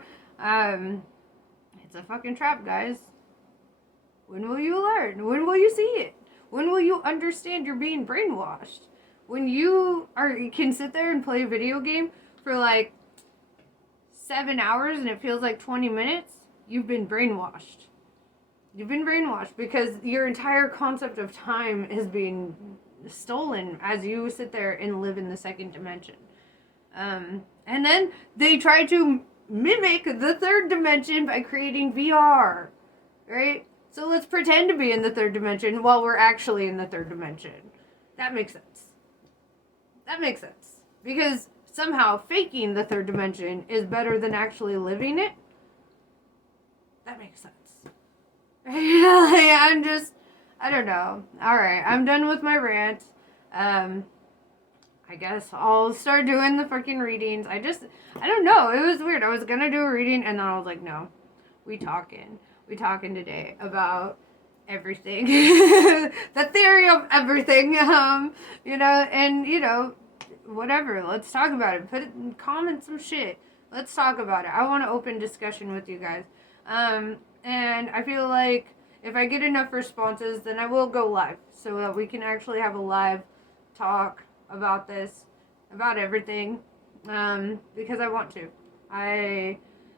It's a fucking trap, guys. When will you learn? When will you see it? When will you understand you're being brainwashed? When you can sit there and play a video game for like 7 hours and it feels like 20 minutes, you've been brainwashed. You've been brainwashed because your entire concept of time is being stolen as you sit there and live in the second dimension. And then they try to mimic the third dimension by creating VR, right? So let's pretend to be in the third dimension while we're actually in the third dimension. That makes sense. That makes sense. Because somehow faking the third dimension is better than actually living it. That makes sense. I don't know. Alright, I'm done with my rant. I guess I'll start doing the freaking readings. I don't know. It was weird. I was gonna do a reading and then I was like, no. We talking today about everything. The theory of everything. You know, and you know, whatever. Let's talk about it. Comment some shit. Let's talk about it. I want to open discussion with you guys. And I feel like if I get enough responses, then I will go live so that we can actually have a live talk about this, about everything, because I want to.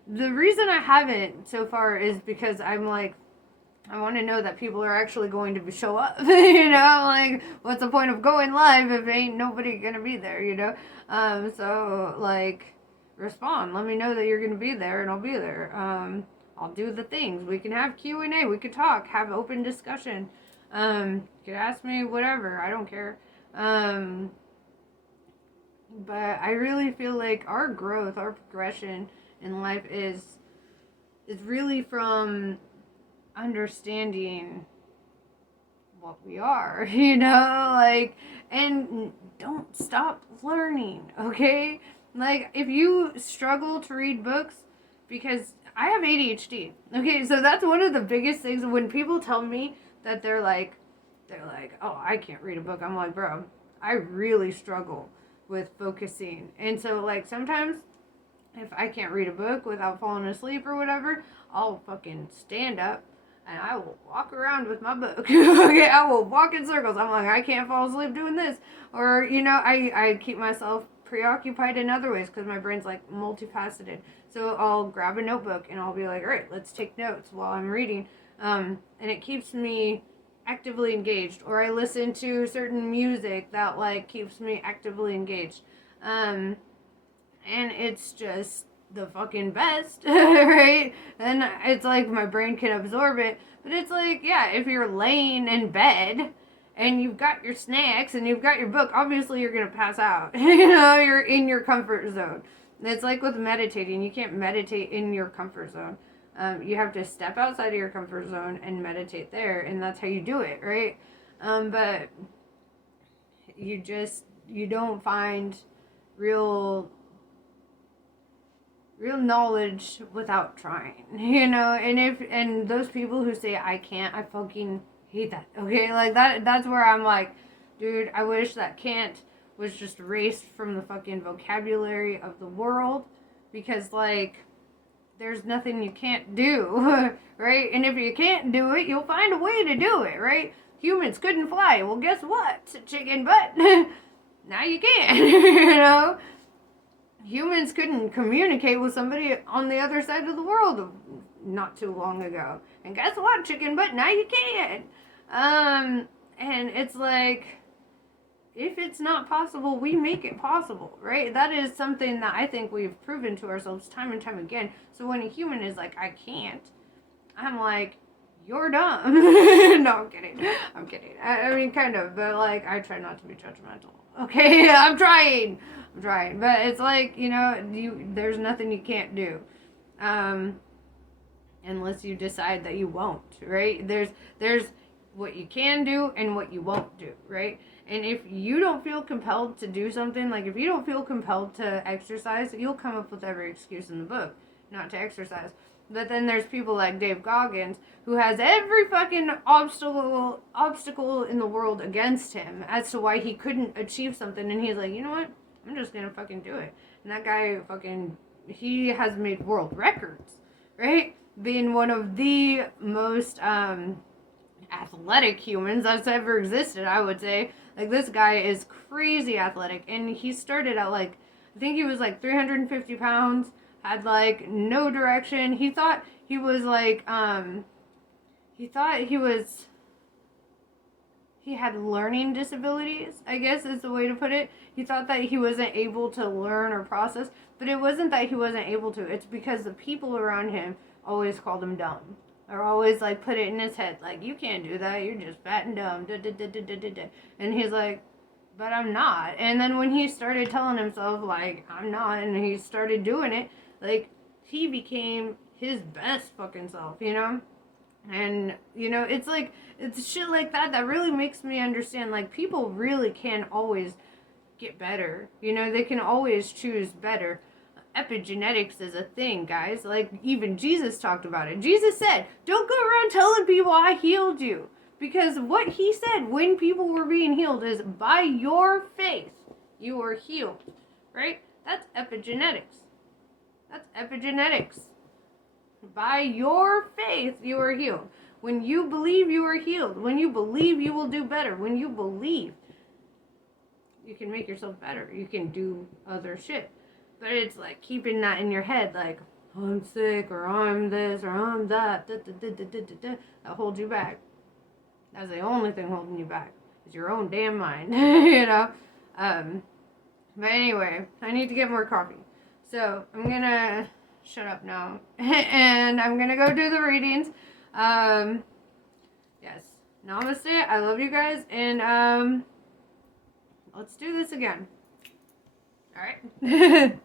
The reason I haven't so far is because I'm like, I want to know that people are actually going to show up, you know, like, what's the point of going live if ain't nobody gonna be there, you know? So, like, respond, let me know that you're gonna be there, and I'll be there. I'll do the things. We can have Q&A. We could talk. Have open discussion. You could ask me whatever. I don't care. But I really feel like our growth, our progression in life is really from understanding what we are, you know? Like, and don't stop learning, okay? Like, if you struggle to read books, because I have ADHD. Okay, so that's one of the biggest things. When people tell me that they're like, oh, I can't read a book. I'm like, bro, I really struggle with focusing. And so, like, sometimes if I can't read a book without falling asleep or whatever, I'll fucking stand up and I will walk around with my book. Okay, I will walk in circles. I'm like, I can't fall asleep doing this. Or, you know, I keep myself preoccupied in other ways because my brain's like multifaceted. So I'll grab a notebook and I'll be like, all right, let's take notes while I'm reading. And it keeps me actively engaged. Or I listen to certain music that like keeps me actively engaged. And it's just the fucking best, right? And it's like my brain can absorb it. But it's like, yeah, if you're laying in bed and you've got your snacks and you've got your book, obviously you're going to pass out. You know, you're in your comfort zone. It's like with meditating. You can't meditate in your comfort zone. You have to step outside of your comfort zone and meditate there, and that's how you do it, right? But you don't find real knowledge without trying, and those people who say I can't, I fucking hate that. Okay, like that's where I'm like, dude, I wish that can't was just erased from the fucking vocabulary of the world, because like there's nothing you can't do. Right? And if you can't do it, you'll find a way to do it, right? Humans couldn't fly. Well, guess what? Chicken butt. Now you can. Humans couldn't communicate with somebody on the other side of the world not too long ago. And guess what, chicken butt? Now you can. And it's like, if it's not possible, we make it possible, right? That is something that I think we've proven to ourselves time and time again. So when a human is like, I can't, I'm like, you're dumb. No, I'm kidding. I mean, kind of, but like, I try not to be judgmental. Okay, I'm trying. But it's like, there's nothing you can't do. Unless you decide that you won't, right? There's what you can do and what you won't do, right? And if you don't feel compelled to do something, like if you don't feel compelled to exercise, you'll come up with every excuse in the book not to exercise. But then there's people like Dave Goggins, who has every fucking obstacle in the world against him as to why he couldn't achieve something. And he's like, you know what? I'm just gonna fucking do it. And that guy he has made world records, right? Being one of the most athletic humans that's ever existed, I would say. Like, this guy is crazy athletic, and he started at like, I think he was like 350 pounds, had like no direction. He thought he was like, he had learning disabilities, I guess is the way to put it. He thought that he wasn't able to learn or process, but it wasn't that he wasn't able to. It's because the people around him always called him dumb. Or always like put it in his head, like, you can't do that, you're just fat and dumb. And he's like, but I'm not. And then when he started telling himself, like, I'm not, and he started doing it, like, he became his best fucking self, And, it's like, it's shit like that really makes me understand, like, people really can always get better. They can always choose better. Epigenetics is a thing, guys. Like, even Jesus talked about it. Jesus said, don't go around telling people I healed you. Because what he said when people were being healed is, by your faith, you were healed. Right? That's epigenetics. By your faith, you are healed. When you believe you are healed, when you believe you will do better, when you believe, you can make yourself better. You can do other shit. But it's like keeping that in your head, like, I'm sick, or I'm this, or I'm that, that holds you back. That's the only thing holding you back, is your own damn mind, But anyway, I need to get more coffee. So, I'm gonna shut up now, and I'm gonna go do the readings. Yes, namaste, I love you guys, and, let's do this again. Alright?